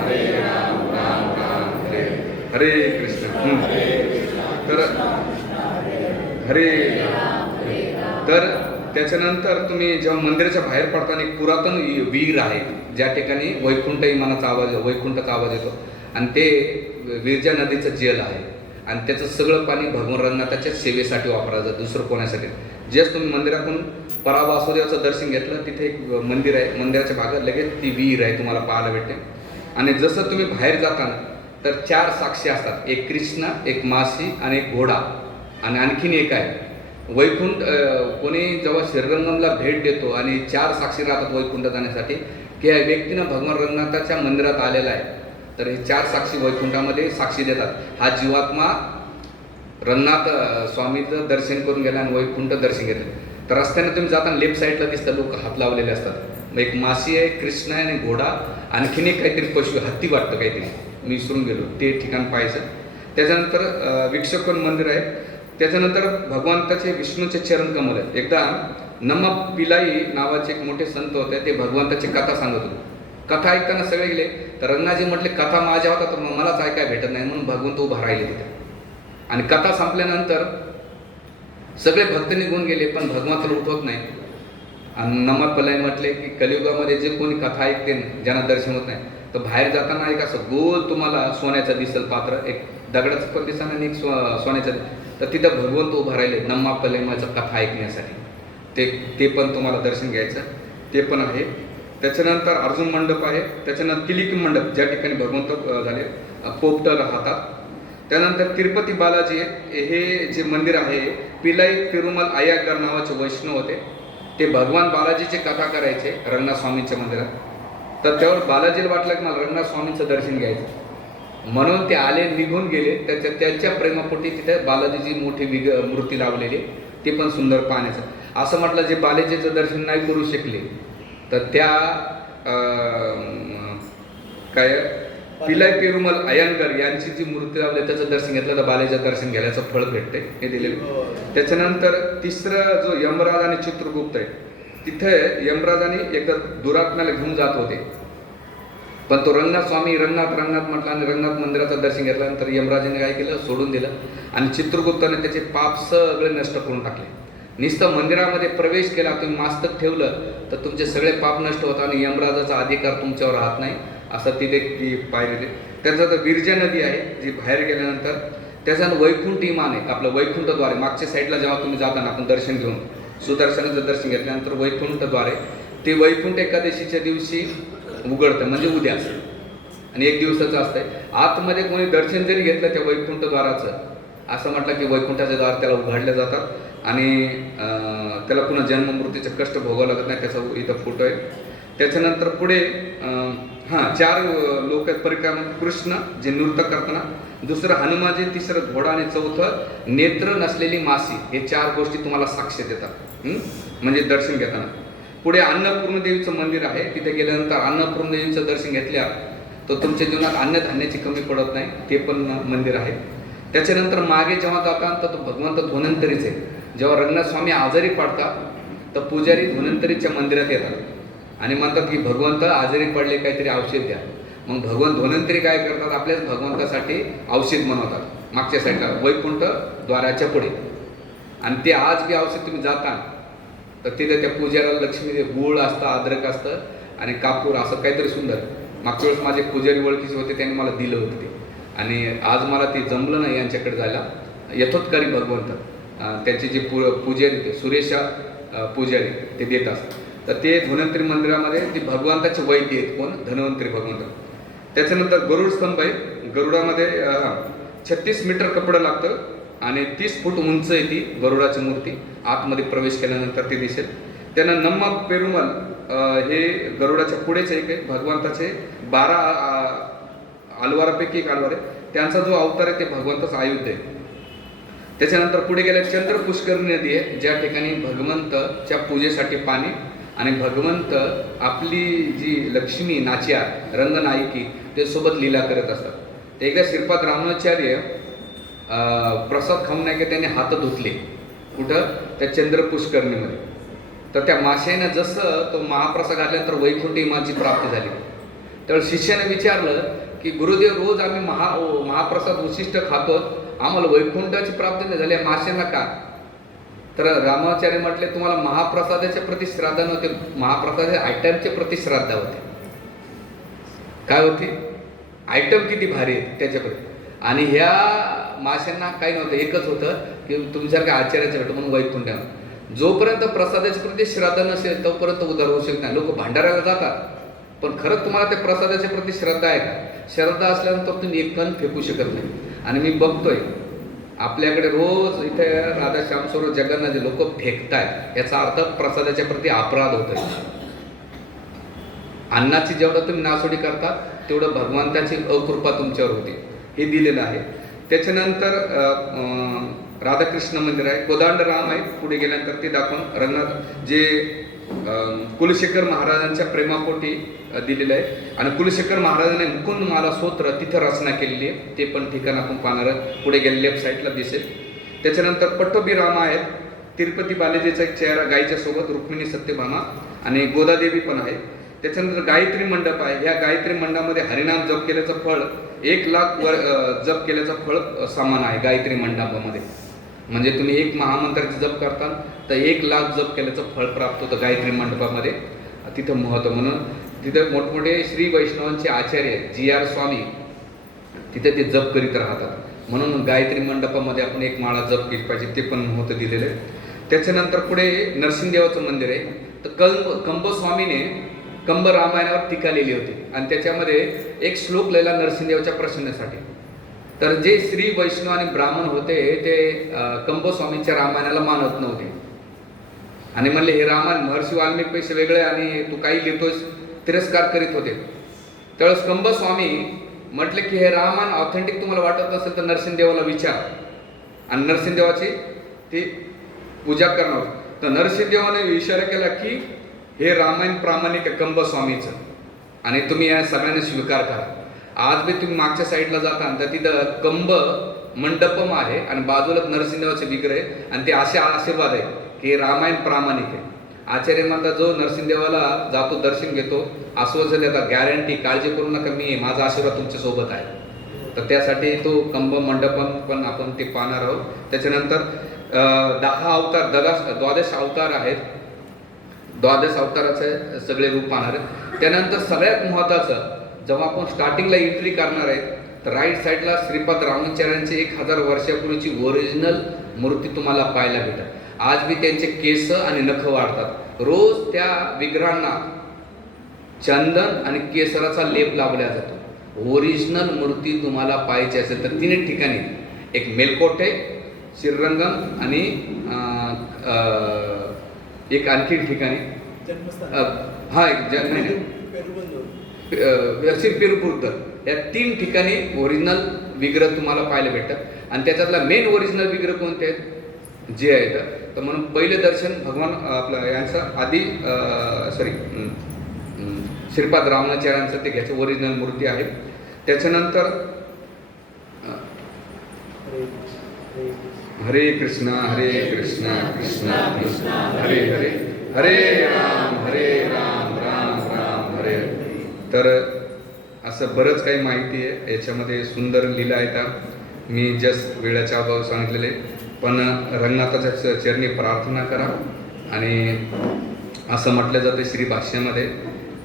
राम राम हरे कृष्ण. तर त्याच्यानंतर तुम्ही जेव्हा मंदिराच्या बाहेर पडताना एक पुरातन विहीर आहे ज्या ठिकाणी वैकुंठाचा आवाज येतो आणि ते विरजा नदीचं जल आहे आणि त्याचं सगळं पाणी भगवान रंगनाथाच्या सेवेसाठी वापरलं जातं, दुसरं कोणासाठी. जस्ट तुम्ही मंदिरातून परावासुदेवाचं दर्शन घेतलं, तिथे एक मंदिर आहे, मंदिराच्या भागात लगेच ती विहीर आहे, तुम्हाला पाहायला भेटते. आणि जसं तुम्ही बाहेर जाताना तर 4 साक्षी असतात, एक कृष्ण, एक मासी आणि एक घोडा आणि आणखीन एक आहे वैकुंठ. कोणी जेव्हा श्रीरंगमला भेट देतो आणि 4 साक्षी राहतात वैकुंठ जाण्यासाठी की या व्यक्तीनं भगवान रंगनाथाच्या मंदिरात आलेला आहे, तर हे 4 साक्षी वैकुंठामध्ये साक्षी देतात. हा जीवात्मा रंगनाथ स्वामीचं दर्शन करून गेला आणि वैकुंठ दर्शन घेतलं. तर रस्त्याने तुम्ही जाताना लेफ्ट साईडला दिसतं लोक हात लावलेले असतात. एक मासी आहे, कृष्ण आहे आणि घोडा, आणखीन एक काहीतरी पशु, हत्ती वाटतं काहीतरी, मी विसरून गेलो, ते ठिकाण पाहायचं. त्याच्यानंतर विक्षोपन मंदिर आहे. त्याच्यानंतर भगवंताचे विष्णूचे चरण कमल आहेत. एकदा नम्मा पिलाई नावाचे एक मोठे संत होते, ते भगवंताची कथा सांगत होते. कथा ऐकताना सगळे गेले, तर रंगनाथजी म्हटले कथा माझ्या होता तर मलाच ऐकाय भेटत नाही, म्हणून भगवंत उभा राहिले तिथे. आणि कथा संपल्यानंतर सगळे भक्त निघून गेले, पण भगवंताला उठवत नाही. आणि नम्मा पिलाई म्हटले की कलियुगामध्ये जे कोणी कथा ऐकते ज्यांना दर्शन होत नाही, तर बाहेर जाताना एक असं गोल तुम्हाला सोन्याचं दिसेल पात्र, एक दगडाचं पण दिसेल आणि एक सोन्याचं, तर तिथं भगवंत उभा राहिले नम्मा पिलाईचं कथा ऐकण्यासाठी. ते पण तुम्हाला दर्शन घ्यायचं, ते पण आहे. त्याच्यानंतर अर्जुन मंडप आहे. त्याच्यानंतर तिलिकी मंडप, ज्या ठिकाणी भगवंत झाले पोपट राहतात. त्यानंतर तिरुपती बालाजी हे जे मंदिर आहे, पिलाई तिरुमल अय्यंगार नावाचे वैष्णव होते, ते भगवान बालाजीची कथा करायचे रंगनाथ स्वामींच्या मंदिरात. तर त्यावर बालाजीला वाटलं की मला रंगनाथ स्वामींचं दर्शन घ्यायचं, म्हणून ते आले, निघून गेले. त्यांच्या प्रेमापोटी तिथे बालाजीची मोठी मूर्ती लावलेली, ते पण सुंदर पाहण्याचं. असं म्हटलं जे बालाजीचं दर्शन नाही करू शकले तर त्या काय पिलाई पेरुमल अय्यंगार यांची जी मूर्ती लावली त्याचं दर्शन घेतलं तर बालाजीचं दर्शन घ्यायचं फळ भेटते, हे दिले. त्याच्यानंतर तिसरं जो यमराज आणि चित्रगुप्त आहे, तिथे यमराजाने एकदा दुरात्म्याला घेऊन जात होते पण तो रंगनाथ स्वामी रंगनाथ म्हटला आणि रंगनाथ मंदिराचं दर्शन घेतल्यानंतर यमराजाने काय केलं, सोडून दिलं आणि चित्रगुप्ताने त्याचे पाप सगळे नष्ट करून टाकले. नुसतं मंदिरामध्ये प्रवेश केला, तुम्ही मास्तक ठेवलं तर तुमचे सगळे पाप नष्ट होतात आणि यमराजाचा अधिकार तुमच्यावर राहत नाही, असं तिथे ती पाहिलेली. त्याचं तर विरजा नदी आहे जी बाहेर गेल्यानंतर त्याच्यानं वैकुंठ विमान आहे, आपलं वैकुंठद्वार आहे. मागच्या साईडला जेव्हा तुम्ही जाताना आपण दर्शन घेऊन सुदर्शनाचं दर्शन घेतल्यानंतर वैकुंठद्वार आहे, ते वैकुंठ एकादशीच्या दिवशी उघडतं, म्हणजे उद्या आणि एक दिवसाचं असतंय. आतमध्ये कोणी दर्शन जरी घेतलं त्या वैकुंठद्वाराचं, असं म्हटलं की वैकुंठाचे द्वार त्याला उघडले जातात आणि त्याला पुन्हा जन्ममृत्यूचे कष्ट भोगावं लागत नाही, त्याचा इथं फोटो आहे. त्याच्यानंतर पुढे 4 लोक परिक्रमा, कृष्ण जे नृत्य करताना, दुसरं हनुमानजी, तिसरं घोडा आणि चौथं नेत्र नसलेली मासी. हे 4 गोष्टी तुम्हाला साक्ष देतात म्हणजे दर्शन घेताना. पुढे अन्नपूर्ण देवीचं मंदिर आहे, तिथे गेल्यानंतर अन्नपूर्ण देवीचं दर्शन घेतल्या तर तुमच्या जीवनात अन्नधान्याची कमी पडत नाही, ते पण मंदिर आहे. त्याच्यानंतर मागे जेव्हा जातात तर तो भगवंत धन्वंतरीच आहे. जेव्हा रंगनाथ स्वामी आजारी पडतात तर पुजारी धन्वंतरीच्या मंदिरात येतात आणि म्हणतात की भगवंत आजारी पडले, काहीतरी औषध द्या. मग भगवंत धन्वंतरी काय करतात, आपल्याच भगवंतासाठी औषध बनवतात मागच्या साईडला वैकुंठ द्वाराच्या पुढे. आणि ते आज बी औषध तुम्ही जाता तर तिथे त्या पुजाऱ्याला लक्ष्मी गूळ असतं, अद्रक असतं आणि कापूर असं काहीतरी सुंदर. मागच्या वेळेस माझे पुजारी ओळखीचे होते, त्यांनी मला दिलं होतं ते, आणि आज मला ते जमलं नाही यांच्याकडे जायला. यथोत्कारी भगवंत त्यांचे जे पुजारी ते सुरेशा पुजारी ते देत असतात. तर ते धन्वंतरी मंदिरामध्ये ते भगवंताचे वैद्य आहेत. कोण? धन्वंतरी भगवंत. त्याच्यानंतर गरुड स्तंभ आहे. गरुडामध्ये 36 मीटर कपडं लागतं आणि 30 फूट उंच आहे ती गरुडाची मूर्ती. आतमध्ये प्रवेश केल्यानंतर ते दिसेल. त्यांना नम्मा पेरुमल हे गरुडाच्या पुढेच एक आहे. भगवंताचे 12 अलवारापैकी एक अलवार आहे. त्यांचा जो अवतार आहे ते भगवंताचं आयुध आहे. त्याच्यानंतर पुढे गेल्या चंद्र पुष्करणी नदी आहे, ज्या ठिकाणी भगवंतच्या पूजेसाठी पाणी आणि भगवंत आपली जी लक्ष्मी नाच्या रंगनायकी ते सोबत लीला करत असतात. ते एकदा श्रीपाद रामाचार्य प्रसाद खाऊन नाही की त्यांनी हात धुतले कुठं, त्या चंद्र पुष्करणीमध्ये. तर त्या माशाने जसं तो महाप्रसाद घातल्यानंतर वैकुंठ विमानाची प्राप्ती झाली. त्यावेळी शिष्याने विचारलं की गुरुदेव, रोज आम्ही महाप्रसाद उशिष्ट खातो, आम्हाला वैकुंठाची प्राप्ती नाही झाली, माशांना का? तर रामाचार्य म्हटले, तुम्हाला महाप्रसादाच्या प्रति श्राद्धा नव्हते, महाप्रसादाच्या आयटमच्या प्रति श्राद्धा होते. काय होती? आयटम किती भारी आहेत त्याच्याकडे. आणि ह्या माशांना काही नव्हतं, एकच होतं की तुमच्यासारख्या आचार्याचं भेट म्हणून वैकुंठ. जोपर्यंत प्रसादाच्या प्रति श्राद्धा नसेल तोपर्यंत उद्धार होऊ शकत नाही. लोक भांडाराला जातात, पण खरंच तुम्हाला त्या प्रसादाच्या प्रति श्रद्धा आहे का? श्रद्धा असल्यानंतर तुम्ही एक कण फेकू शकत नाही. आणि मी बघतोय आपल्याकडे रोज इथे राधाश्याम सरोवर जगन्नाथ जे लोक फेकतायत, याचा अर्थ प्रसादाच्या प्रति अपराध होतोय. अन्नाची जेवढं तुम्ही नासोडी करतात तेवढं भगवंताची अकृपा तुमच्यावर होते, हे दिलेलं आहे. त्याच्यानंतर राधाकृष्ण मंदिर आहे. कोदांड राम आहे. पुढे गेल्यानंतर ते दाखवून रंगनाथ जे कुलशेखर महाराजांच्या प्रेमापोटी दिलेलं आहे. आणि कुलशेखर महाराजांनी मुकुंद माला स्तोत्र तिथं रचना केलेली आहे, ते पण ठिकाण आपण पाहणार. पुढे गेले लेफ्ट साईडला दिसेल. त्याच्यानंतर पट्टोबी रामा आहेत. तिरुपती बालाजीचा एक चेहरा गायीच्या सोबत, रुक्मिणी सत्यभामा आणि गोदादेवी पण आहे. त्याच्यानंतर गायत्री मंडप आहे. या गायत्री मंडपामध्ये हरिनाम जप केल्याचं फळ 1 लाख जप केल्याचं फळ समान आहे गायत्री मंडपामध्ये. म्हणजे तुम्ही 1 महामंत्राचे जप करता तर 1 लाख जप केल्याचं फळ प्राप्त होतं गायत्री मंडपामध्ये. तिथं महत्त्व म्हणून तिथं मोठमोठे श्री वैष्णवांचे आचार्य GR स्वामी तिथे ते जप करीत राहतात. म्हणून गायत्री मंडपामध्ये आपण 1 माळा जप केली पाहिजे, ते पण महत्त्व दिलेलं आहे. त्याच्यानंतर पुढे नरसिंहदेवाचं मंदिर आहे. तर कंबस्वामीने कंब रामायणावर टीका लिहिली होती आणि त्याच्यामध्ये एक श्लोक लिहिला नरसिंहदेवाच्या प्रसन्नासाठी. तर जे श्री वैष्णव आणि ब्राह्मण होते ते कंबस्वामींच्या रामायणाला मानत नव्हते आणि म्हणले हे रामायण महर्षी वाल्मिक पैसे वेगळे आणि तू काही लिहितोस, तिरस्कार करीत होते. त्यावेळेस कंबस्वामी म्हटले की हे रामायण ऑथेंटिक तुम्हाला वाटत नसेल तर नरसिंहदेवाला विचार, आणि नरसिंहदेवाची ती पूजा करणार. तर नरसिंहदेवाने इशारा केला की हे रामायण प्रामाणिक आहे कंबस्वामीचं आणि तुम्ही या सगळ्यांना स्वीकार करा. आज बी तुम्ही मागच्या साईडला जाता तर तिथं कंब मंडपम आहे आणि बाजूला नरसिंहदेवाचे विग्रह आहे आणि ते असे आशीर्वाद आहे की रामायण प्रामाणिक आहे. आचार्य म्हणतात जो नरसिंहदेवाला जातो दर्शन घेतो आश्वासन देतात गॅरंटी काळजी करू नका मी माझा आशीर्वाद तुमच्या सोबत आहे. तर त्यासाठी तो कंब मंडपम पण आपण ते पाहणार आहोत. त्याच्यानंतर 10 अवतार 12 अवतार आहेत. 12 अवताराचे सगळे रूप पाहणार आहेत. त्यानंतर सगळ्यात महत्त्वाचं जेव्हा आपण स्टार्टिंगला एंट्री करणार आहे तर राईट साईडला श्रीपाद रामाचार्यांची 1000 वर्षापूर्वीची ओरिजिनल मूर्ती तुम्हाला पाहायला भेटेल. आज बी त्यांचे केस आणि नख वाढतात. रोज त्या विग्रहांना चंदन आणि केसराचा लेप लावला जातो. ओरिजिनल मूर्ती तुम्हाला पाहायची असेल तर 3 ठिकाणी एक मेलकोटे, श्रीरंगम आणि एक आणखी ठिकाणी पेरुपूर या 3 ठिकाणी ओरिजिनल विग्रह तुम्हाला पाहायला भेटतात. आणि त्याच्यातला मेन ओरिजिनल विग्रह कोणते आहेत जे आहेत तर म्हणून पहिले दर्शन भगवान आपलं यांचं आधी श्रीपाद रामाचार्यांचं ते घ्यायचं ओरिजिनल मूर्ती आहे. त्याच्यानंतर हरे कृष्णा कृष्णा कृष्णा हरे हरे हरे राम राम राम हरे हरे. तर असं बरंच काही माहिती आहे याच्यामध्ये. सुंदर लीला आहेत. मी जस्ट वेळाच्या अभाव सांगितलेले पण रंगनाथाच्या चरणी प्रार्थना करा. आणि असं म्हटलं जातं श्री भाष्यामध्ये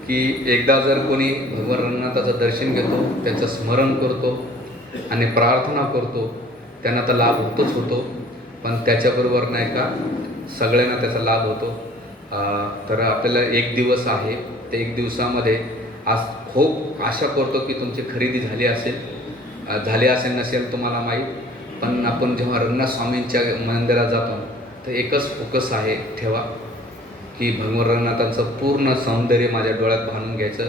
की एकदा जर कोणी भगवान रंगनाथाचं दर्शन घेतो त्याचं स्मरण करतो आणि प्रार्थना करतो त्यांना तर लाभ होतोच होतो पण त्याच्याबरोबर नाही का सगळ्यांना त्याचा लाभ होतो. तर आपल्याला 1 दिवस आहे. ते 1 दिवसामध्ये आज खूप आशा करतो की तुमची खरेदी झाली असेल नसेल तुम्हाला माहीत. पण आपण जेव्हा रंगनाथ स्वामींच्या मंदिरात जातो तर एकच फोकस आहे ठेवा की भगवान रंगनाथांचं पूर्ण सौंदर्य माझ्या डोळ्यात बांधून घ्यायचं,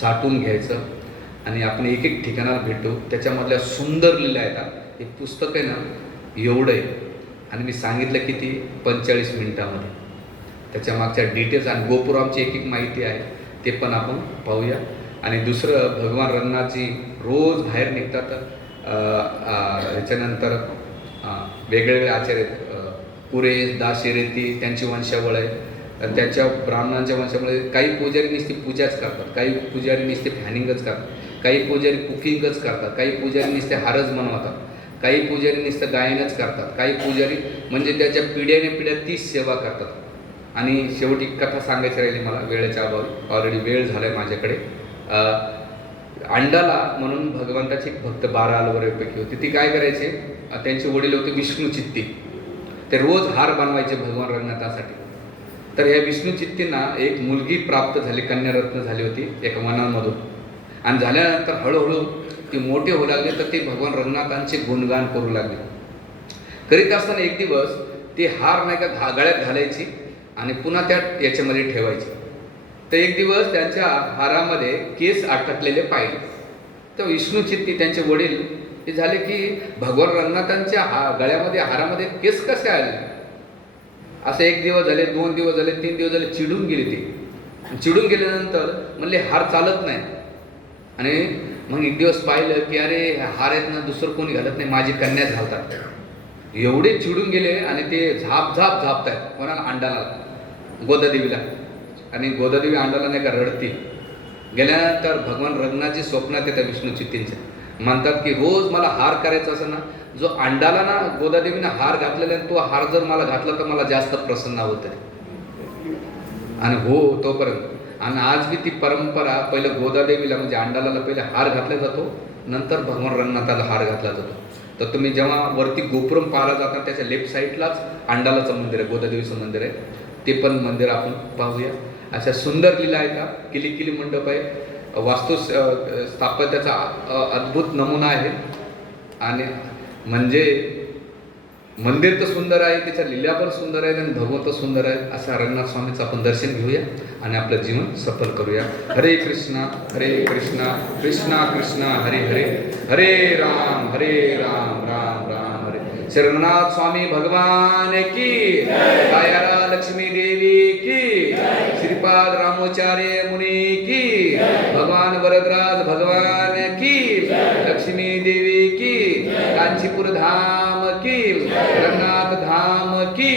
साठवून घ्यायचं आणि आपण एक ठिकाणाला भेटू. त्याच्यामधल्या सुंदर लीला येतात. हे पुस्तक आहे ना एवढं आहे आणि मी सांगितलं किती 45 मिनिटामध्ये. त्याच्या मागच्या डिटेल्स आणि गोपुरामची एक माहिती आहे ते पण आपण पाहूया. आणि दुसरं भगवान रंगनाथजी रोज बाहेर निघतात. ह्याच्यानंतर वेगवेगळे आचार्य पुरेश दाशिरेती त्यांची वंशावळ आहे. त्यांच्या ब्राह्मणांच्या वंशामुळे काही पुजारी नुसती पूजाच करतात, काही पुजारी नुसते फॅनिंगच करतात, काही पुजारी कुकिंगच करतात, काही पुजारी नुसते हारच बनवतात, काही पुजारी नुसतं गायनच करतात, काही पुजारी म्हणजे त्याच्या पिढ्याने पिढ्या तीच सेवा करतात. आणि शेवटी कथा सांगायची राहिली मला वेळेच्या अभावी. ऑलरेडी वेळ झाला आहे माझ्याकडे. अंडाला म्हणून भगवंताची एक भक्त 12 अलवरेपैकी होती. ती काय करायचे त्यांचे वडील होते विष्णू चित्ती. ते रोज हार बनवायचे भगवान रंगनाथासाठी. तर ह्या विष्णू चित्तींना एक मुलगी प्राप्त झाली, कन्यारत्न झाली होती एका वनांमधून. आणि झाल्यानंतर हळूहळू ती मोठे होऊ लागले तर ते भगवान रंगनाथांचे गुणगान करू लागले. करीत असताना एक दिवस ती हार नाही का गळ्यात घालायची आणि पुन्हा त्या याच्यामध्ये ठेवायची. तर एक दिवस त्यांच्या हारामध्ये केस अटकलेले पाहिले. तर विष्णू चित्ती त्यांचे वडील हे झाले की भगवान रंगनाथांच्या गळ्यामध्ये हारामध्ये केस कसे आले. असं 1 दिवस झाले, 2 दिवस झाले, 3 दिवस झाले, चिडून गेले ते. चिडून गेल्यानंतर म्हणले हार चालत नाही. आणि मग एक दिवस पाहिलं की अरे हार आहेत ना दुसरं कोणी घालत नाही, माझी कन्या घालतात. एवढे चिडून गेले आणि ते झापतायत कोणाला अंडाला, गोदादेवीला. आणि गोदादेवी अंडाला नाही का रडती. गेल्यानंतर भगवान रंगनाथजी स्वप्नात येतात विष्णू चित्तींच्या. म्हणतात की रोज मला हार करायचा असं ना जो अंडाला ना गोदादेवीनं हार घातलेला तो हार जर मला घातला तर मला जास्त प्रसन्न होतं. आणि हो तोपर्यंत. आणि आज बी ती परंपरा पहिलं गोदादेवीला म्हणजे अंडाला पहिले हार घातला जातो, नंतर भगवान रंगनाथाला हार घातला जातो. तर तुम्ही जेव्हा वरती गोपुरम पाहायला जाता त्याच्या लेफ्ट साईडलाच अंडालाचं मंदिर आहे, गोदादेवीचं मंदिर आहे. ते पण मंदिर आपण पाहूया. अशा सुंदर लीला आहेत का. किली मंडप आहे. वास्तू स्थापत्याचा अद्भुत नमुना आहे. आणि म्हणजे मंदिर तर सुंदर आहे, त्याच्या लीला पण सुंदर आहेत आणि भगवंत सुंदर आहे. अशा रंगनाथ स्वामीचं आपण दर्शन घेऊया आणि आपलं जीवन सफल करूया. हरे कृष्णा कृष्णा कृष्णा हरे हरे, हरे राम राम राम हरे. श्री रंगनाथ स्वामी भगवान की, कायारा लक्ष्मी देवी की, श्रीपाद रामोचार्य मुनी की, भगवान वरदराज भगवान की, लक्ष्मी देवी की, कांचीपुर धाम की, रंगनाथ धाम की,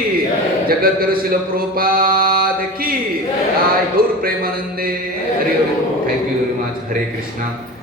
जगद्गुरु शिल प्रभुपाद की जय. गौर प्रेमानंदे हरे. Thank you very much. हरे कृष्णा.